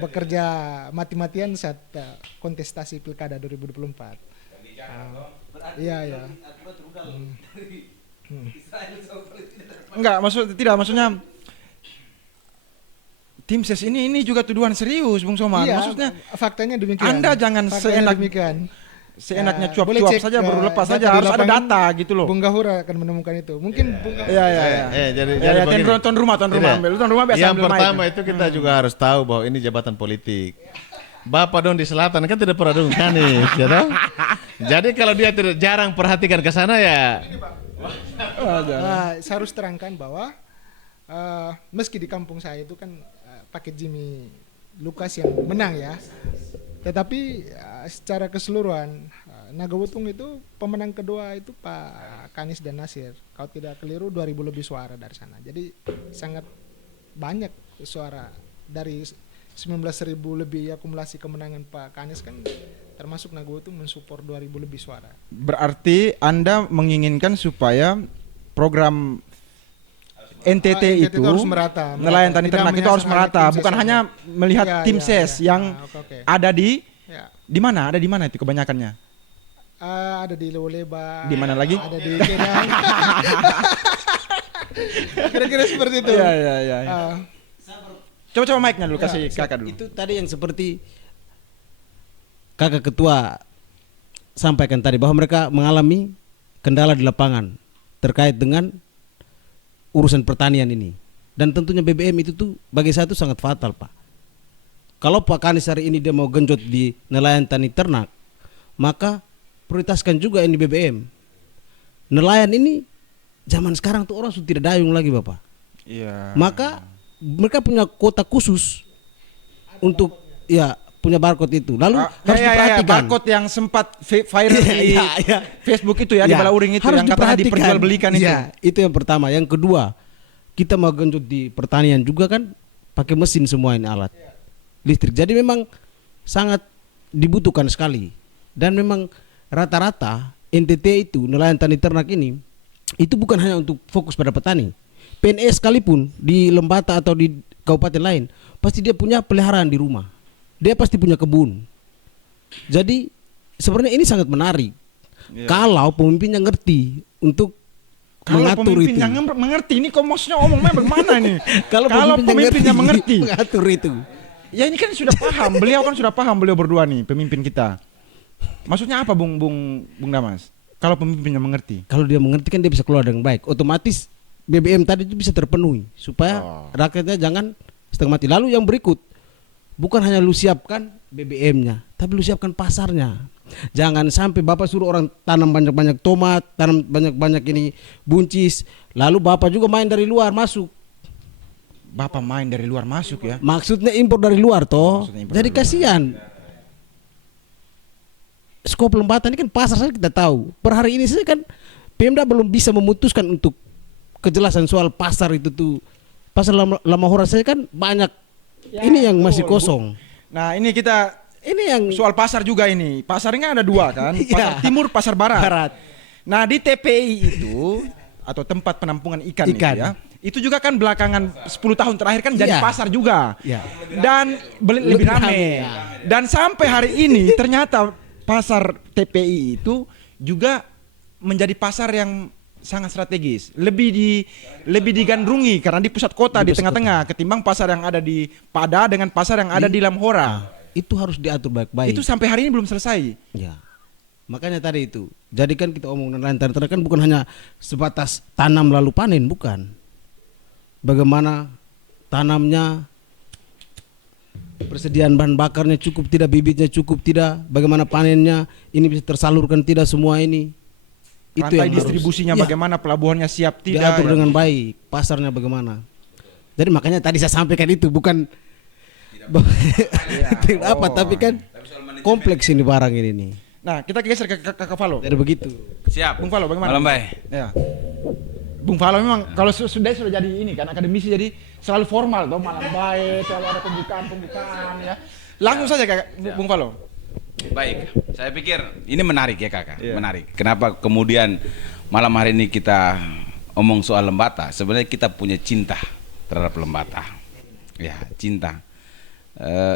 bekerja mati-matian saat kontestasi Pilkada 2024. Iya. Enggak, maksudnya tim ses ini juga tuduhan serius Bung Soman. Iya, Maksudnya faktanya demikian. Anda jangan seenaknya cuap-cuap Boleh cek, saja baru lepas data saja, di harus ada lapangan. data gitu loh. Bung Gahura akan menemukan itu. Mungkin Bung Gahura. Jadi Ya, begini. tuan rumah Tidak. ambil. Tuan rumah biasa Yang ambil pertama mic. itu kita juga harus tahu bahwa ini jabatan politik. Bapak dong di selatan kan tidak pernah dong Anies, ya toh? Jadi kalau dia tidak jarang perhatikan ke sana ya. Saya harus terangkan bahwa meski di kampung saya itu kan pakai Jimmy Lucas yang menang ya, tetapi secara keseluruhan Nagawetung itu pemenang kedua itu Pak Anies dan Nasir. Kalau tidak keliru 2.000 lebih suara dari sana. Jadi sangat banyak suara dari 19.000 lebih akumulasi kemenangan Pak Anies kan, termasuk Nagawetung mensupport 2.000 lebih suara. Berarti Anda menginginkan supaya program NTT itu harus merata. nelayan tani Tidak ternak itu harus menyasar hanya merata, tim ses bukan saja. hanya melihat Iya, tim iya, ses iya. yang Oke. ada di Ya. mana? Ada di mana itu kebanyakannya? Ada di Lewoleba. Di mana lagi? Ada di Kedang. Kira-kira seperti itu. Iya. Ah, Coba mic-nya dulu, kasih kakak dulu. Itu tadi yang seperti kakak ketua sampaikan tadi, bahwa mereka mengalami kendala di lapangan terkait dengan urusan pertanian ini. Dan tentunya BBM itu tuh bagi saya itu sangat fatal, Pak. Kalau Pak Anies hari ini dia mau genjot di nelayan tani ternak, maka prioritaskan juga ini BBM. Nelayan ini zaman sekarang tuh orang sudah tidak dayung lagi, Bapak. Iya. Maka mereka punya kuota khusus untuk punya barcode itu. Lalu harus diperhatikan. Barcode yang sempat viral di Iya. Facebook itu ya, di Balauring itu harus yang katanya diperhatikan. diperjualbelikan itu. Iya, itu yang pertama. Yang kedua, kita mau genjot di pertanian juga kan pakai mesin semua ini alat listrik. Jadi memang sangat dibutuhkan sekali. Dan memang rata-rata NTT itu, nelayan tani ternak ini, itu bukan hanya untuk fokus pada petani. PNS sekalipun di Lembata atau di kabupaten lain, pasti dia punya peliharaan di rumah. Dia pasti punya kebun. Jadi sebenarnya ini sangat menarik. Kalau pemimpinnya ngerti untuk Kalau mengatur itu. pemimpinnya mengerti, ini kok maksudnya omongnya bagaimana nih? Kalau pemimpinnya mengerti. mengatur itu. Ya ini kan sudah paham, beliau kan sudah paham, beliau berdua nih pemimpin kita. Maksudnya apa Bung Damas? Kalau pemimpinnya mengerti. Kalau dia mengerti kan dia bisa keluar dengan baik. Otomatis BBM tadi itu bisa terpenuhi supaya rakyatnya jangan setengah mati. Lalu yang berikut, bukan hanya lu siapkan BBM-nya, tapi lu siapkan pasarnya. Jangan sampai Bapak suruh orang tanam banyak-banyak tomat, tanam banyak-banyak ini buncis, lalu Bapak juga main dari luar masuk. Bapak main dari luar masuk ya. Maksudnya impor dari luar toh. Maksudnya impor Jadi dari luar. kasihan. Skop Lembata ini kan pasar saja kita tahu. Per hari ini saja kan Pemda belum bisa memutuskan untuk kejelasan soal pasar itu tuh. Pasar Lamahora saya kan banyak ini yang masih kosong. Nah ini kita Ini yang soal pasar juga ini. Pasarnya ada dua kan, Iya. pasar timur, pasar barat. Barat. Nah di TPI itu atau tempat penampungan ikan, Ikan. Itu ya, itu juga kan belakangan 10 tahun terakhir kan jadi Iya. pasar juga. Iya. Dan lebih Lebih rame. rame, ya. Dan sampai hari ini ternyata pasar TPI itu juga menjadi pasar yang sangat strategis, lebih digandrungi karena di pusat kota, di tengah-tengah, ketimbang pasar yang ada di Pada dengan pasar yang ada di Lamhora. itu harus diatur baik-baik. Itu sampai hari ini belum selesai. Ya. Makanya tadi itu. Jadi kan kita omong nelayan kan bukan hanya sebatas tanam lalu panen, bukan. Bagaimana tanamnya, persediaan bahan bakarnya cukup tidak, bibitnya cukup tidak, bagaimana panennya ini bisa tersalurkan tidak semua ini. Rantai yang distribusinya harus, bagaimana, pelabuhannya siap tidak. diatur ya. dengan baik, pasarnya bagaimana. Jadi makanya tadi saya sampaikan itu bukan tidak apa, tapi kan kompleks ini barang ini nih. Nah, kita geser ke Kakak Valo. Jadi begitu. Siap. Bung Valo bagaimana? Malam baik. Ya. Bung Valo memang kalau sudah jadi ini kan akademisi, jadi selalu formal toh, malam baik, selalu ada pembukaan ya. Langsung saja Kak Bung Valo. Baik, saya pikir ini menarik ya kakak, Iya. menarik. Kenapa kemudian malam hari ini kita omong soal Lembata? Sebenarnya kita punya cinta terhadap Lembata, ya cinta.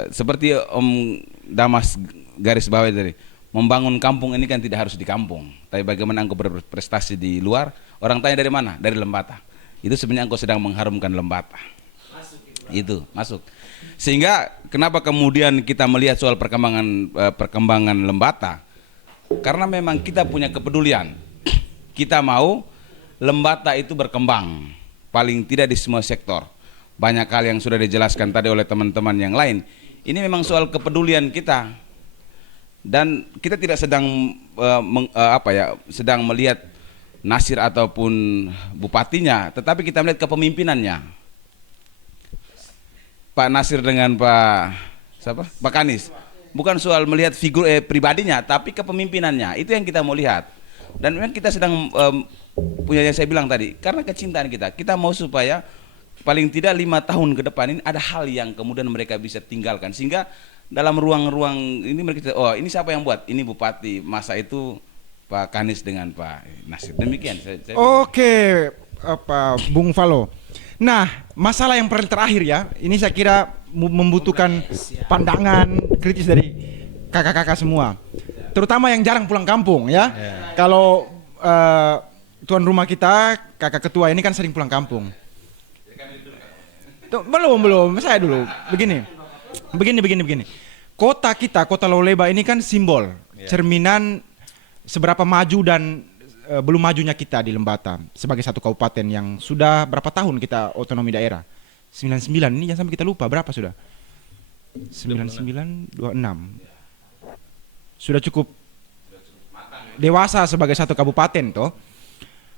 Seperti Om Damas garis bawah tadi, membangun kampung ini kan tidak harus di kampung, tapi bagaimana engkau berprestasi di luar. Orang tanya dari mana? Dari Lembata. Itu sebenarnya engkau sedang mengharumkan Lembata. Itu masuk. Sehingga kenapa kemudian kita melihat soal perkembangan Lembata? Karena memang kita punya kepedulian. Kita mau Lembata itu berkembang, paling tidak di semua sektor. Banyak hal yang sudah dijelaskan tadi oleh teman-teman yang lain. Ini memang soal kepedulian kita. Dan kita tidak sedang sedang melihat Nasir ataupun bupatinya, tetapi kita melihat kepemimpinannya. Pak Nasir dengan Pak Kanis, bukan soal melihat figur pribadinya, tapi kepemimpinannya. Itu yang kita mau lihat. Dan memang kita sedang punya yang saya bilang tadi, karena kecintaan kita mau supaya paling tidak 5 tahun ke depan ini ada hal yang kemudian mereka bisa tinggalkan, sehingga dalam ruang-ruang ini mereka, oh ini siapa yang buat? Ini bupati masa itu Pak Kanis dengan Pak Nasir. Demikian. Oke, Bung Valo. Nah, masalah yang terakhir ya, ini saya kira membutuhkan pandangan kritis dari kakak-kakak semua, terutama yang jarang pulang kampung ya. Kalau tuan rumah kita, kakak ketua ini kan sering pulang kampung. Tuh, belum, saya dulu. Begini. Kota kita, Kota Loleba ini kan simbol, cerminan seberapa maju dan belum majunya kita di Lembata sebagai satu kabupaten yang sudah berapa tahun kita otonomi daerah. 99 ini jangan sampai kita lupa berapa sudah. 99 26. Sudah cukup dewasa sebagai satu kabupaten toh.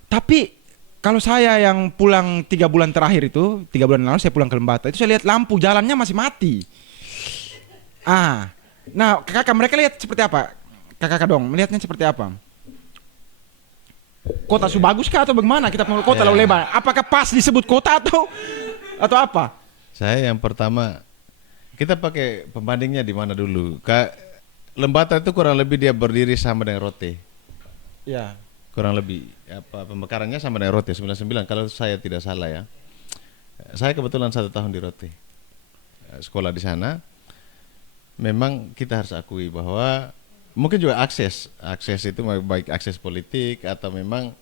Tapi kalau saya yang pulang 3 bulan terakhir itu, 3 bulan lalu saya pulang ke Lembata, itu saya lihat lampu jalannya masih mati. Nah kakak mereka lihat seperti apa? Kakak dong, melihatnya seperti apa? Kota bagus kah atau bagaimana kita mau Kota Loleba? Apakah pas disebut kota atau apa? Saya yang pertama, kita pakai pembandingnya di mana dulu? Lembata itu kurang lebih dia berdiri sama dengan Rote. Ya. Kurang lebih pemekarannya sama dengan Rote 99 kalau saya tidak salah ya. Saya kebetulan 1 tahun di Rote. Sekolah di sana. Memang kita harus akui bahwa mungkin juga akses itu baik akses politik atau memang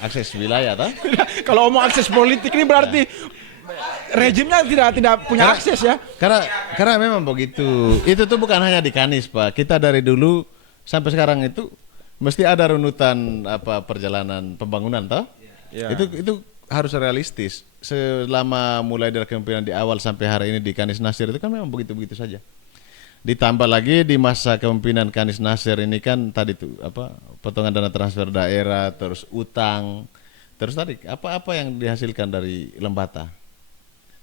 akses wilayah toh? Kalau omong akses politik ini berarti rejimnya tidak punya akses ya. Karena memang begitu. Itu tuh bukan hanya di Kanis, Pak. Kita dari dulu sampai sekarang itu mesti ada runutan perjalanan pembangunan toh? Ya. Itu harus realistis. Selama mulai dari kepemimpinan di awal sampai hari ini di Kanis Nasir itu kan memang begitu-begitu saja. Ditambah lagi di masa kepemimpinan Kanis Nasir ini kan tadi tuh potongan dana transfer daerah, terus utang, terus tadi apa yang dihasilkan dari Lembata.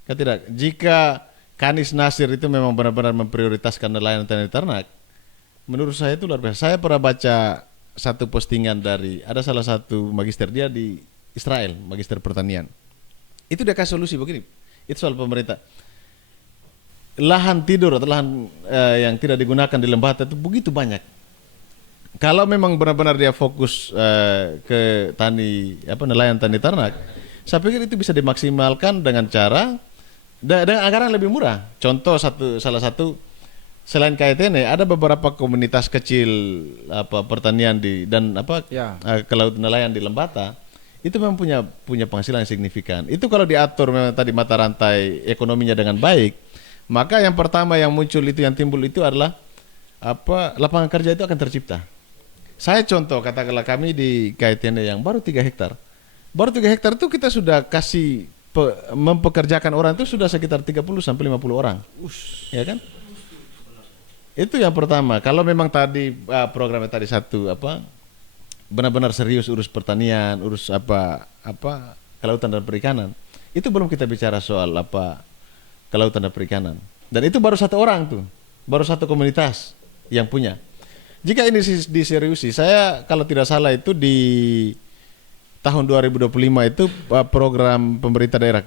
Kan tidak, jika Kanis Nasir itu memang benar-benar memprioritaskan nelayan dan ternak, menurut saya itu luar biasa. Saya pernah baca satu postingan dari ada salah satu magister dia di Israel, Magister Pertanian. Itu dia kasih solusi begini. Itu soal pemerintah. Lahan tidur atau lahan yang tidak digunakan di Lembata itu begitu banyak. Kalau memang benar-benar dia fokus ke nelayan tani ternak, saya pikir itu bisa dimaksimalkan dengan cara dengan anggaran lebih murah. Contoh salah satu selain KITN ada beberapa komunitas kecil pertanian ke laut nelayan di Lembata. Itu memang punya penghasilan yang signifikan. Itu kalau diatur memang tadi mata rantai ekonominya dengan baik, maka yang pertama yang muncul itu yang timbul itu adalah lapangan kerja itu akan tercipta. Saya contoh katakanlah kami di KITN yang baru 3 hektar. Baru 3 hektar itu kita sudah kasih mempekerjakan orang itu sudah sekitar 30 sampai 50 orang. Ya kan? Itu yang pertama. Kalau memang tadi programnya tadi satu benar-benar serius urus pertanian, urus kelautan dan perikanan. Itu belum kita bicara soal kelautan dan perikanan. Dan itu baru satu orang tuh, baru satu komunitas yang punya. Jika ini diseriusi, saya kalau tidak salah itu di tahun 2025 itu program pemerintah daerah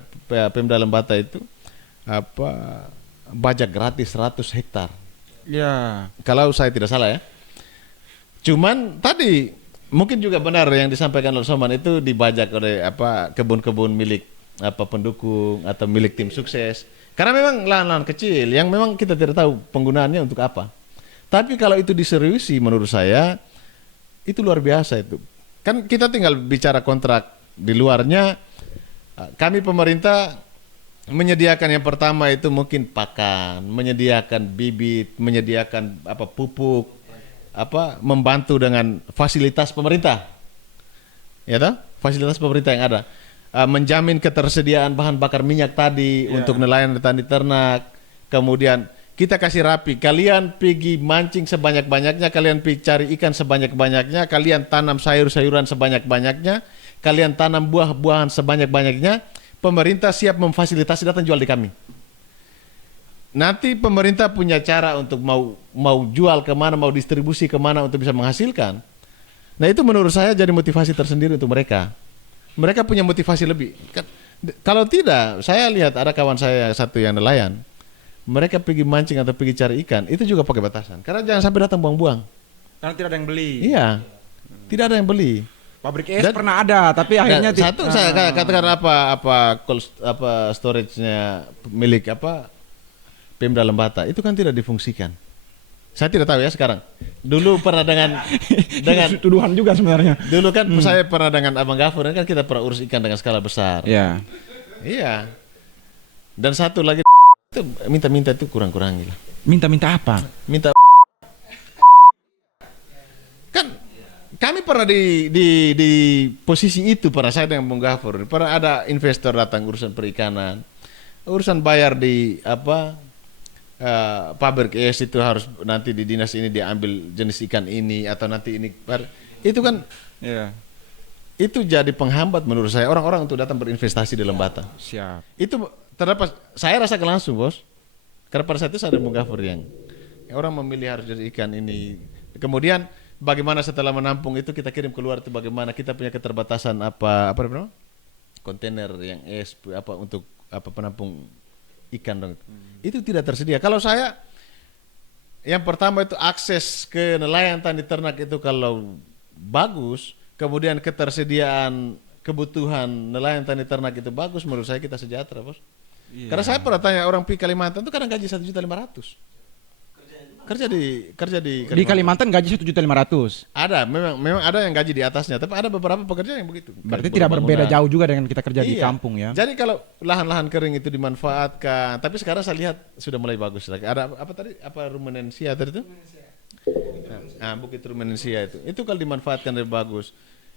Pemda Lembata itu bajak gratis 100 hektar. Ya. Kalau saya tidak salah ya. Cuman tadi mungkin juga benar yang disampaikan oleh Soman itu dibajak oleh kebun-kebun milik pendukung atau milik tim sukses. Karena memang lahan-lahan kecil yang memang kita tidak tahu penggunaannya untuk apa. Tapi kalau itu diseriusi menurut saya itu luar biasa itu. Kan kita tinggal bicara kontrak di luarnya. Kami pemerintah menyediakan yang pertama itu mungkin pakan, menyediakan bibit, menyediakan pupuk, membantu dengan fasilitas pemerintah, ya toh? Fasilitas pemerintah yang ada, menjamin ketersediaan bahan bakar minyak tadi untuk nelayan dan tani ternak. Kemudian kita kasih rapi, kalian pergi mancing sebanyak-banyaknya, kalian pergi cari ikan sebanyak-banyaknya, kalian tanam sayur-sayuran sebanyak-banyaknya, kalian tanam buah-buahan sebanyak-banyaknya. Pemerintah siap memfasilitasi, datang jual di kami. Nanti pemerintah punya cara untuk mau jual kemana, mau distribusi kemana untuk bisa menghasilkan. Nah itu menurut saya jadi motivasi tersendiri untuk mereka. Mereka punya motivasi lebih. Kalau tidak, saya lihat ada kawan saya satu yang nelayan. Mereka pergi mancing atau pergi cari ikan, itu juga pakai batasan. Karena jangan sampai datang buang-buang. Karena tidak ada yang beli. Iya, tidak ada yang beli. Pabrik es pernah ada, tapi akhirnya saya katakan storage-nya milik Pemda Lembata itu kan tidak difungsikan. Saya tidak tahu ya sekarang. Dulu pernah dengan tuduhan juga sebenarnya. Dulu kan saya pernah dengan Abang Gafur kan kita pernah urus ikan dengan skala besar. Iya. Iya. Dan satu lagi itu minta-minta itu kurang-kurang gila. Minta-minta apa? Minta kan kami pernah di posisi itu, pernah saya dengan Bung Gafur, pernah ada investor datang urusan perikanan, urusan bayar di pabrik es itu harus nanti di dinas ini diambil jenis ikan ini atau nanti ini, itu kan itu jadi penghambat menurut saya orang-orang untuk datang berinvestasi di Lembata. Siap. Itu terdapat, saya rasakan langsung bos, karena pada saat itu saya ada Bung Gafur yang orang memilih harus jadi ikan ini. Kemudian bagaimana setelah menampung itu kita kirim keluar itu bagaimana kita punya keterbatasan kontainer yang es untuk penampung ikan dong. Itu tidak tersedia. Kalau saya yang pertama itu akses ke nelayan tani ternak itu kalau bagus, kemudian ketersediaan kebutuhan nelayan tani ternak itu bagus, menurut saya kita sejahtera bos. Karena saya pernah tanya orang di Kalimantan itu kadang gaji 1.500.000. Kerja di Kalimantan gaji 1.500.000. Ada, memang ada yang gaji di atasnya, tapi ada beberapa pekerja yang begitu. Berarti tidak berbeda jauh juga dengan kita kerja di kampung ya. Jadi kalau lahan-lahan kering itu dimanfaatkan, tapi sekarang saya lihat sudah mulai bagus lagi. Ada rumenensia tadi itu? Bukit rumenensia itu. Itu kalau dimanfaatkan lebih bagus.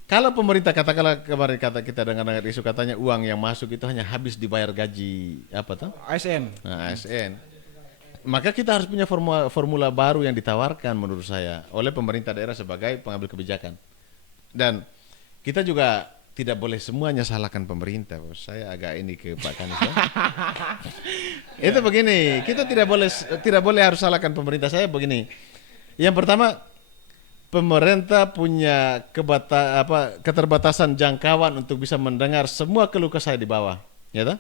Kalau pemerintah katakanlah kemarin kita dengar isu katanya uang yang masuk itu hanya habis dibayar gaji ASN. ASN. Maka kita harus punya formula baru yang ditawarkan menurut saya oleh pemerintah daerah sebagai pengambil kebijakan. Dan kita juga tidak boleh semuanya salahkan pemerintah. Saya agak ini ke Pak Kanis ya. Itu begini, kita tidak boleh harus salahkan pemerintah. Saya begini. Yang pertama, pemerintah punya keterbatasan jangkauan untuk bisa mendengar semua keluh kesah di bawah, ya toh?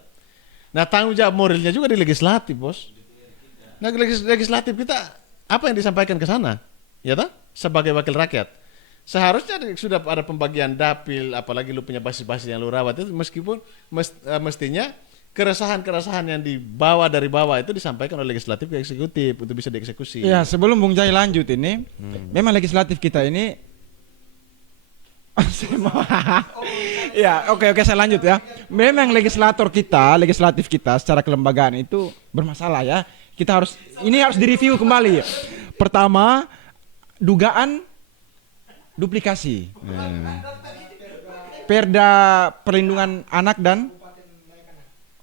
Nah, tanggung jawab moralnya juga di legislatif, Bos. Nah, legislatif kita apa yang disampaikan ke sana, ya toh? Sebagai wakil rakyat. Seharusnya sudah ada pembagian dapil, apalagi lu punya basis-basis yang lu rawat itu, meskipun mestinya keresahan-keresahan yang dibawa dari bawah itu disampaikan oleh legislatif ke eksekutif untuk bisa dieksekusi. Ya, sebelum Bung Jai lanjut ini, memang legislatif kita ini ya, oke, saya lanjut ya. Memang legislatif kita secara kelembagaan itu bermasalah ya. Kita harus direview kembali. Pertama, dugaan duplikasi. Perda perlindungan anak dan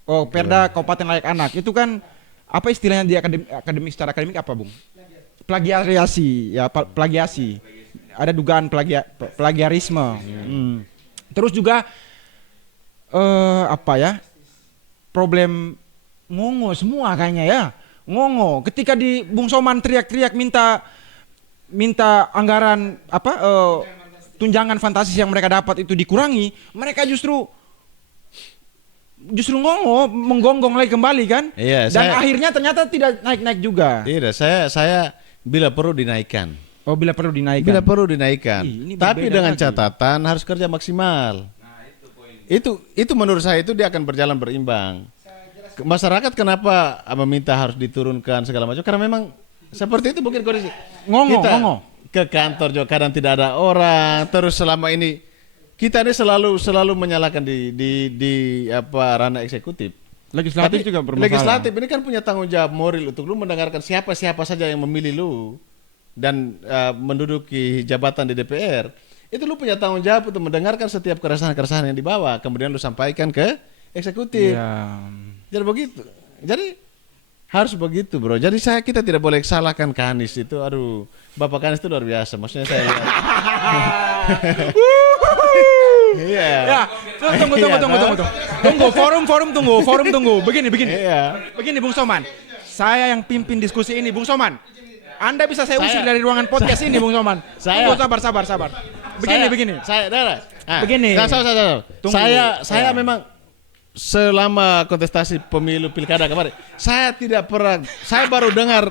Perda Kabupaten Layak Anak itu kan apa istilahnya di secara akademik apa, Bung? Plagiasi, ya, plagiasi. Ada dugaan plagiarisme. Terus juga problem ngongo semua kayaknya ya. Ngongo. Ketika di Bung Soman teriak-teriak minta anggaran tunjangan fantastis yang mereka dapat itu dikurangi, mereka justru ngongo, menggonggong lagi kembali kan? Iya, dan akhirnya ternyata tidak naik-naik juga. Tidak, saya bila perlu dinaikkan. Oh, bila perlu dinaikkan. Bila perlu dinaikkan. Ini Tapi dengan lagi. catatan harus kerja maksimal. Itu menurut saya itu dia akan berjalan berimbang. Masyarakat kenapa meminta harus diturunkan segala macam? Karena memang seperti itu mungkin kondisi. Ngongo. Ke kantor juga kadang tidak ada orang. Terus selama ini kita ini selalu menyalahkan di ranah eksekutif. Legislatif Tapi juga bermasalah. legislatif ini kan punya tanggung jawab moral untuk lu mendengarkan siapa saja yang memilih lu dan menduduki jabatan di DPR. Itu lu punya tanggung jawab untuk mendengarkan setiap keresahan-keresahan yang dibawa, kemudian lu sampaikan ke eksekutif. Ya. Jadi begitu. Jadi harus begitu, Bro. Jadi kita tidak boleh salahkan Kanis itu. Aduh, Bapak Kanis itu luar biasa. Maksudnya saya lihat. Iya. Ya, tunggu. Forum tunggu. Begini. Iya. Begini, Bung Soman. Saya yang pimpin diskusi ini, Bung Soman. Anda bisa saya usir dari ruangan podcast ini, Bung Soman. Tunggu, sabar. Begini. Begini. Tunggu. Saya memang selama kontestasi pemilu pilkada kemarin, saya baru dengar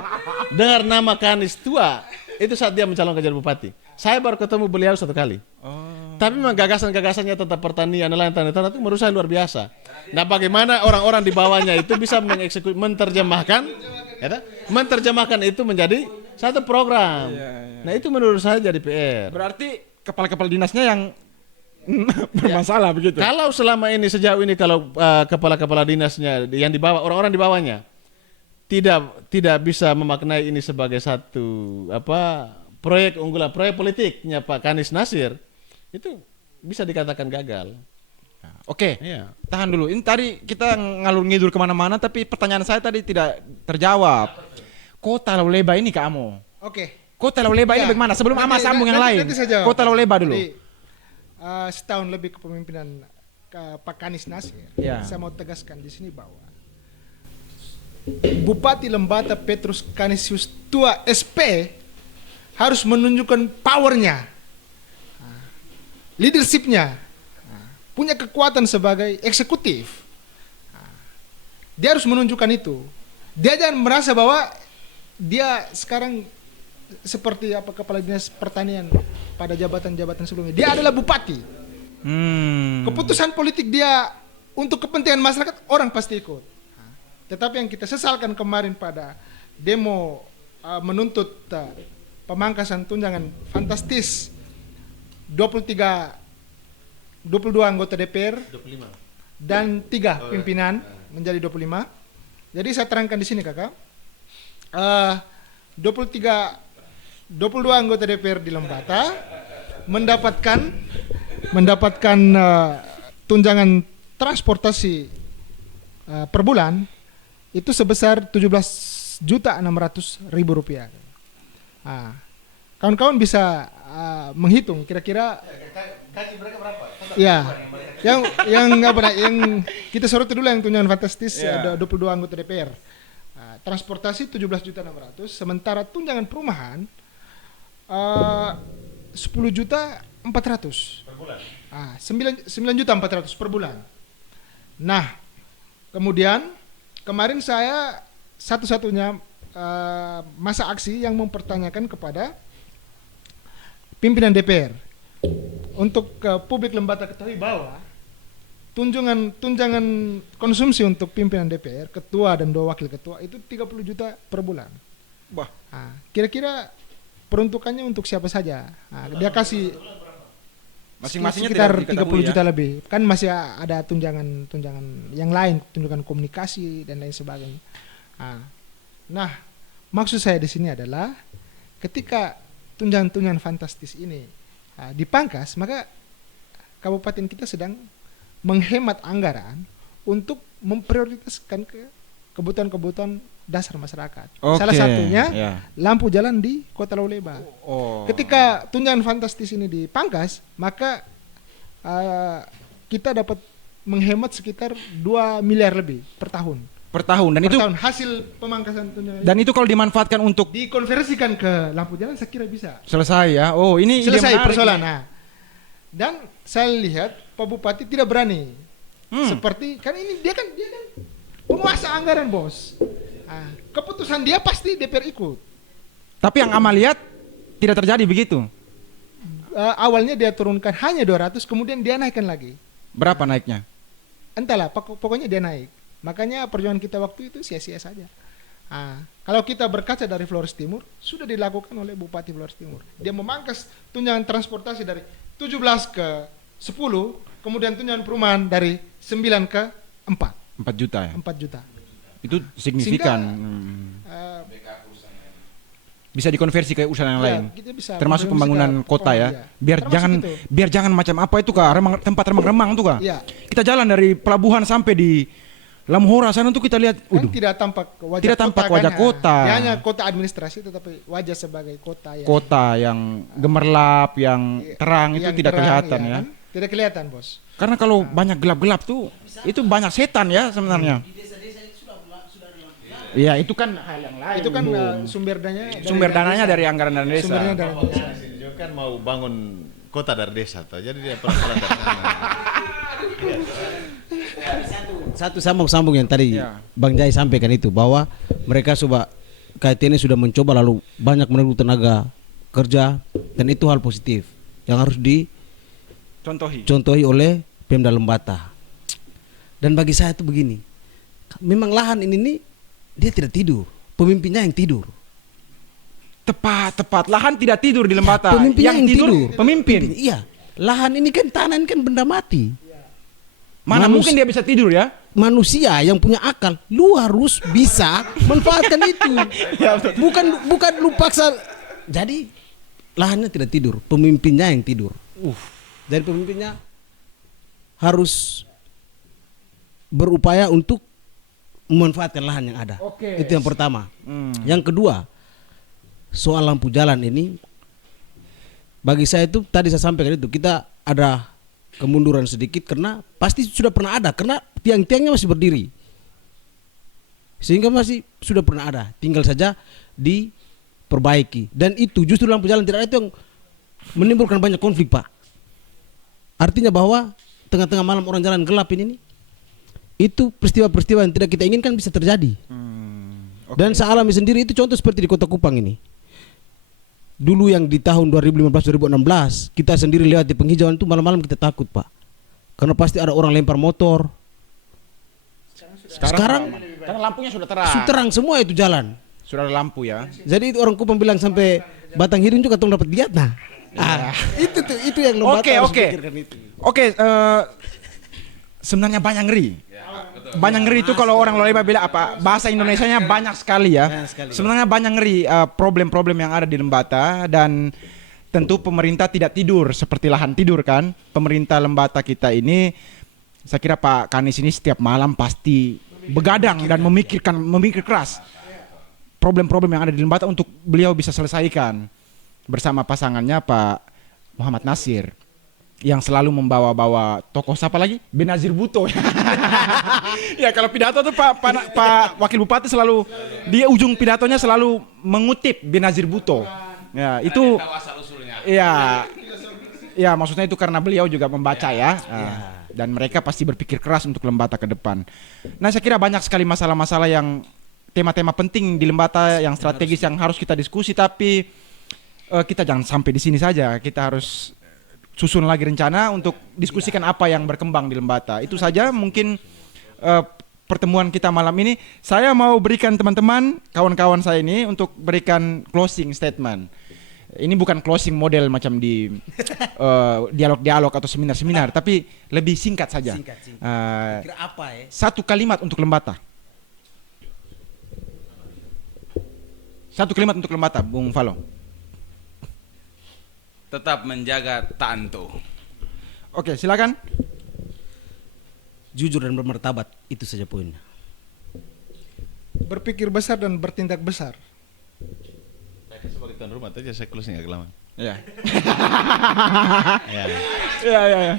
nama Kanis tua itu saat dia mencalonkan jadi bupati. Saya baru ketemu beliau satu kali. Tapi memang gagasan-gagasannya tentang pertanian dan lain-lain itu menurut saya luar biasa. Nah, bagaimana orang-orang di bawahnya itu bisa menerjemahkan itu menjadi satu program. Nah, itu menurut saya jadi PR. Berarti kepala-kepala dinasnya yang bermasalah begitu. Kalau selama ini sejauh ini kalau kepala-kepala dinasnya yang di bawah orang-orang di bawahnya tidak bisa memaknai ini sebagai satu proyek unggulan, proyek politiknya Pak Kanis Nasir, itu bisa dikatakan gagal. Oke, Iya. tahan dulu. Ini tadi kita ngalur ngidur kemana-mana, tapi pertanyaan saya tadi tidak terjawab. Kota Lauleba ini kamu. Oke. Kota Lauleba ini Ya. bagaimana? Sebelum Ama sambung yang lain. Nanti saya jawab. Kota Lauleba dulu. Jadi, setahun lebih kepemimpinan Pak Kanis Nasir, Ya. saya mau tegaskan di sini bahwa Bupati Lembata Petrus Canisius Tua SP harus menunjukkan powernya, leadershipnya, punya kekuatan sebagai eksekutif. Dia harus menunjukkan itu. Dia jangan merasa bahwa dia sekarang seperti kepala dinas pertanian pada jabatan-jabatan sebelumnya. Dia adalah bupati. Keputusan politik dia untuk kepentingan masyarakat orang pasti ikut. Tetapi yang kita sesalkan kemarin pada demo menuntut pemangkasan tunjangan fantastis 22 anggota DPR 25. dan 3 pimpinan menjadi 25. Jadi saya terangkan di sini Kakak. 22 anggota DPR di Lembata mendapatkan tunjangan transportasi per bulan itu sebesar 17.600.000 rupiah. Kawan-kawan bisa menghitung kira-kira gaji mereka berapa? Ya, yang kita soroti dulu yang tunjangan fantastis ada 22 anggota DPR. Transportasi 17.600.000, sementara tunjangan perumahan 10.400.000 per bulan. 9.400.000 per bulan. Nah, kemudian kemarin saya satu-satunya masa aksi yang mempertanyakan kepada pimpinan DPR untuk publik Lembata ketahui bahwa tunjangan konsumsi untuk pimpinan DPR, ketua dan 2 wakil ketua itu 30 juta per bulan. Wah. Nah, kira-kira peruntukannya untuk siapa saja? Nah, dia kasih Masing-masingnya sekitar tidak 30 diketahui juta lebih. Kan masih ada tunjangan yang lain, tunjangan komunikasi dan lain sebagainya. Nah, maksud saya di sini adalah ketika tunjangan-tunjangan fantastis ini dipangkas, maka kabupaten kita sedang menghemat anggaran untuk memprioritaskan ke kebutuhan-kebutuhan dasar masyarakat. Oke, Salah satunya ya. lampu jalan di Kota Lauleba. Oh. Ketika tunjangan fantastis ini dipangkas, maka kita dapat menghemat sekitar 2 miliar lebih per tahun. Per tahun dan Per itu tahun hasil pemangkasan tunjangan dan itu kalau dimanfaatkan untuk dikonversikan ke lampu jalan, saya kira bisa selesai ya. Oh, ini ide selesai menarik persoalan. ini. Nah, dan saya lihat Pak Bupati tidak berani. Seperti kan ini dia kan penguasa anggaran, bos. Keputusan dia pasti DPR ikut. Tapi yang Ama lihat tidak terjadi begitu. Awalnya dia turunkan hanya 200, kemudian dia naikkan lagi. Berapa naiknya? Entahlah, pokoknya dia naik. Makanya perjuangan kita waktu itu sia-sia saja. Kalau kita berkaca dari Flores Timur, sudah dilakukan oleh Bupati Flores Timur. Dia memangkas tunjangan transportasi dari 17 ke 10, kemudian tunjangan perumahan dari 9 ke 4. 4 juta ya. 4 juta. Itu signifikan. Bisa dikonversi ke usaha yang Iya, lain. kita bisa Termasuk mempromosikan pembangunan kota ya. iya. Biar Termasuk itu. jangan macam apa itu Kak, tempat remang-remang tuh Kak. Iya. Kita jalan dari pelabuhan sampai di Lamhora sana tuh kita lihat, Kan tidak tampak wajah Tidak kota, tampak kan, wajah kota. Dia hanya kota administrasi, tetapi wajah sebagai kota yang kota yang gemerlap, yang terang itu yang tidak terang, kelihatan iya ya. kan? Tidak kelihatan, bos. Karena kalau banyak gelap-gelap tuh itu banyak setan ya sebenarnya. Iya, itu kan hal yang lain. Itu kan Bung. sumber dananya. Sumber dananya dari anggaran dana desa. Sumbernya dari desa. Sinjo kan mau bangun kota dari desa toh. Jadi dia pelan-pelan dari sana. Satu sambung yang tadi Ya. Bang Jai sampaikan itu, bahwa mereka KTN sudah mencoba lalu banyak menemukan tenaga kerja, dan itu hal positif yang harus dicontohi oleh Pemda Lembata. Dan bagi saya itu begini, memang lahan ini nih dia tidak tidur, pemimpinnya yang tidur. Tepat. Lahan tidak tidur di Lembata. Pemimpinnya yang tidur. Pemimpin. Iya, lahan ini kan tanah ini kan benda mati. Mana mungkin dia bisa tidur ya? Manusia yang punya akal, lu harus bisa manfaatkan itu. Bukan lu paksa. Jadi lahannya tidak tidur, pemimpinnya yang tidur. Jadi pemimpinnya harus berupaya untuk memanfaatkan lahan yang ada. Itu yang pertama. Yang kedua, soal lampu jalan ini, bagi saya itu tadi saya sampaikan itu, kita ada kemunduran sedikit karena pasti sudah pernah ada, karena tiang-tiangnya masih berdiri, sehingga masih sudah pernah ada, tinggal saja diperbaiki. Dan itu justru lampu jalan tidak ada itu yang menimbulkan banyak konflik, Pak. Artinya bahwa tengah-tengah malam orang jalan gelap ini nih, itu peristiwa-peristiwa yang tidak kita inginkan bisa terjadi. Dan saya alami sendiri itu, contoh seperti di Kota Kupang ini. Dulu yang di tahun 2015-2016 kita sendiri lewat di penghijauan itu malam-malam kita takut, Pak, karena pasti ada orang lempar motor. Sekarang karena lampunya sudah terang. sudah terang semua itu jalan. Sudah ada lampu ya. Jadi itu orang Kupang bilang sampai Batang Hidung juga tong dapat diet nah. Itu yang Lembata harus pikirkan itu. Oke, sebenarnya banyak ngeri. Banyak ngeri itu kalau orang Loleba bilang apa, bahasa Indonesianya banyak sekali ya. Sebenarnya banyak ngeri problem-problem yang ada di Lembata, dan tentu pemerintah tidak tidur seperti lahan tidur kan. Pemerintah Lembata kita ini, saya kira Pak Kanis ini setiap malam pasti begadang dan memikir keras problem-problem yang ada di Lembata untuk beliau bisa selesaikan bersama pasangannya Pak Muhammad Nasir, yang selalu membawa-bawa tokoh siapa lagi? Benazir Bhutto. Ya kalau pidato tuh Pak Wakil Bupati selalu di ujung pidatonya selalu mengutip Benazir Bhutto. Ya itu Iya. Ya, maksudnya itu karena beliau juga membaca ya. Dan mereka pasti berpikir keras untuk Lembata ke depan. Nah, saya kira banyak sekali masalah-masalah yang tema-tema penting di Lembata yang strategis yang harus kita diskusi, tapi kita jangan sampai di sini saja. Kita harus susun lagi rencana untuk diskusikan apa yang berkembang di Lembata. Itu saja mungkin pertemuan kita malam ini. Saya mau berikan teman-teman, kawan-kawan saya ini untuk berikan closing statement. Ini bukan closing model macam di dialog-dialog atau seminar-seminar, tapi lebih singkat saja. Kira apa ya? Satu kalimat untuk Lembata. Satu kalimat untuk Lembata, Bung Valo. Tetap menjaga Tanto. Oke, silakan. Jujur dan bermartabat, itu saja poinnya. Berpikir besar dan bertindak besar. Saya sebagai tuan rumah aja saya closing agak lama. Ya. Ya.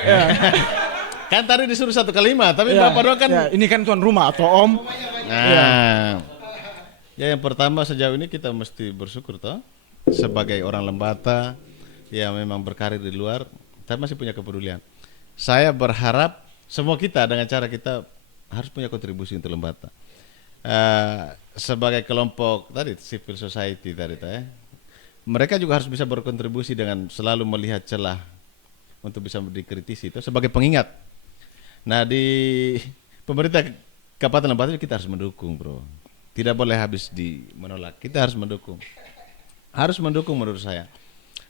Ya. Kan tadi disuruh satu kalimat, tapi Ya, Bapak doa kan. ya, ini kan tuan rumah atau Om. Nah, ya yang pertama sejauh ini kita mesti bersyukur toh sebagai orang Lembata yang memang berkarir di luar, tapi masih punya kepedulian. Saya berharap semua kita dengan cara kita harus punya kontribusi untuk Lembata. Sebagai kelompok tadi civil society tadi ya, mereka juga harus bisa berkontribusi dengan selalu melihat celah untuk bisa dikritisi itu sebagai pengingat. Nah di pemerintah Kabupaten Lembata kita harus mendukung, bro. Tidak boleh habis di menolak. Kita harus mendukung. Harus mendukung menurut saya.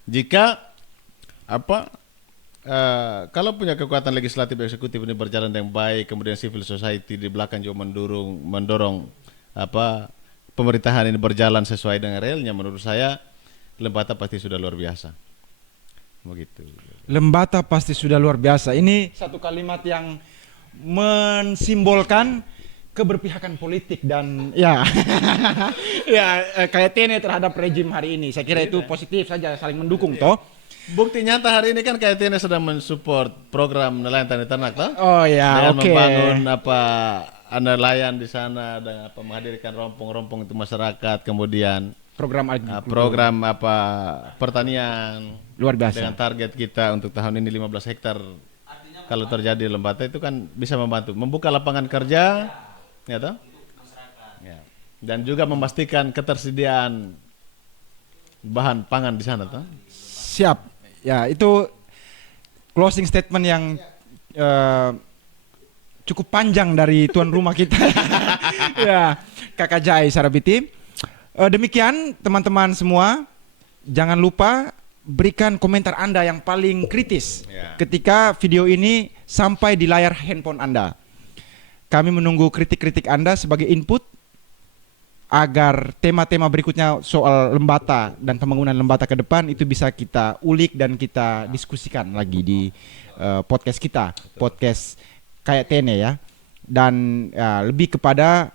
Jika kalau punya kekuatan legislatif eksekutif ini berjalan dengan baik, kemudian civil society di belakang juga mendorong pemerintahan ini berjalan sesuai dengan realnya, menurut saya Lembata pasti sudah luar biasa. Begitu. Lembata pasti sudah luar biasa. Ini satu kalimat yang mensimbolkan keberpihakan politik dan ya kayak TNI terhadap rejim hari ini. Saya kira itu positif saja, saling mendukung toh. Bukti nyata hari ini kan KTN sedang mensupport program nelayan tani ternak toh. Oh ya, dengan oke. membangun nelayan di sana dengan menghadirkan rompong-rompong itu masyarakat, kemudian program pertanian luar biasa. dengan target kita untuk tahun ini 15 hektar. Kalau terjadi Lembata itu kan bisa membantu membuka lapangan kerja, ya toh? Ya. Dan juga memastikan ketersediaan bahan pangan di sana toh. Siap. Ya, itu closing statement yang cukup panjang dari tuan rumah kita. Ya, Kakak Jai Sarabiti. Demikian teman-teman semua, jangan lupa berikan komentar Anda yang paling kritis ketika video ini sampai di layar handphone Anda. Kami menunggu kritik-kritik Anda sebagai input agar tema-tema berikutnya soal Lembata dan pembangunan Lembata ke depan itu bisa kita ulik dan kita diskusikan lagi di podcast kita, podcast kayak Tene ya. Dan lebih kepada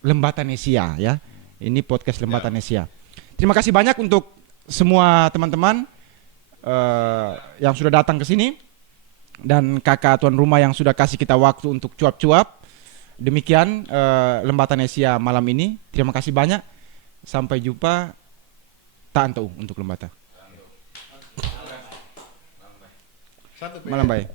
Lembata Nesia ya. Ini podcast Lembata Nesia. Terima kasih banyak untuk semua teman-teman yang sudah datang ke sini dan kakak tuan rumah yang sudah kasih kita waktu untuk cuap-cuap. Demikian Lembata Nesia malam ini. Terima kasih banyak. Sampai jumpa. Tanto untuk Lembata. Malam baik.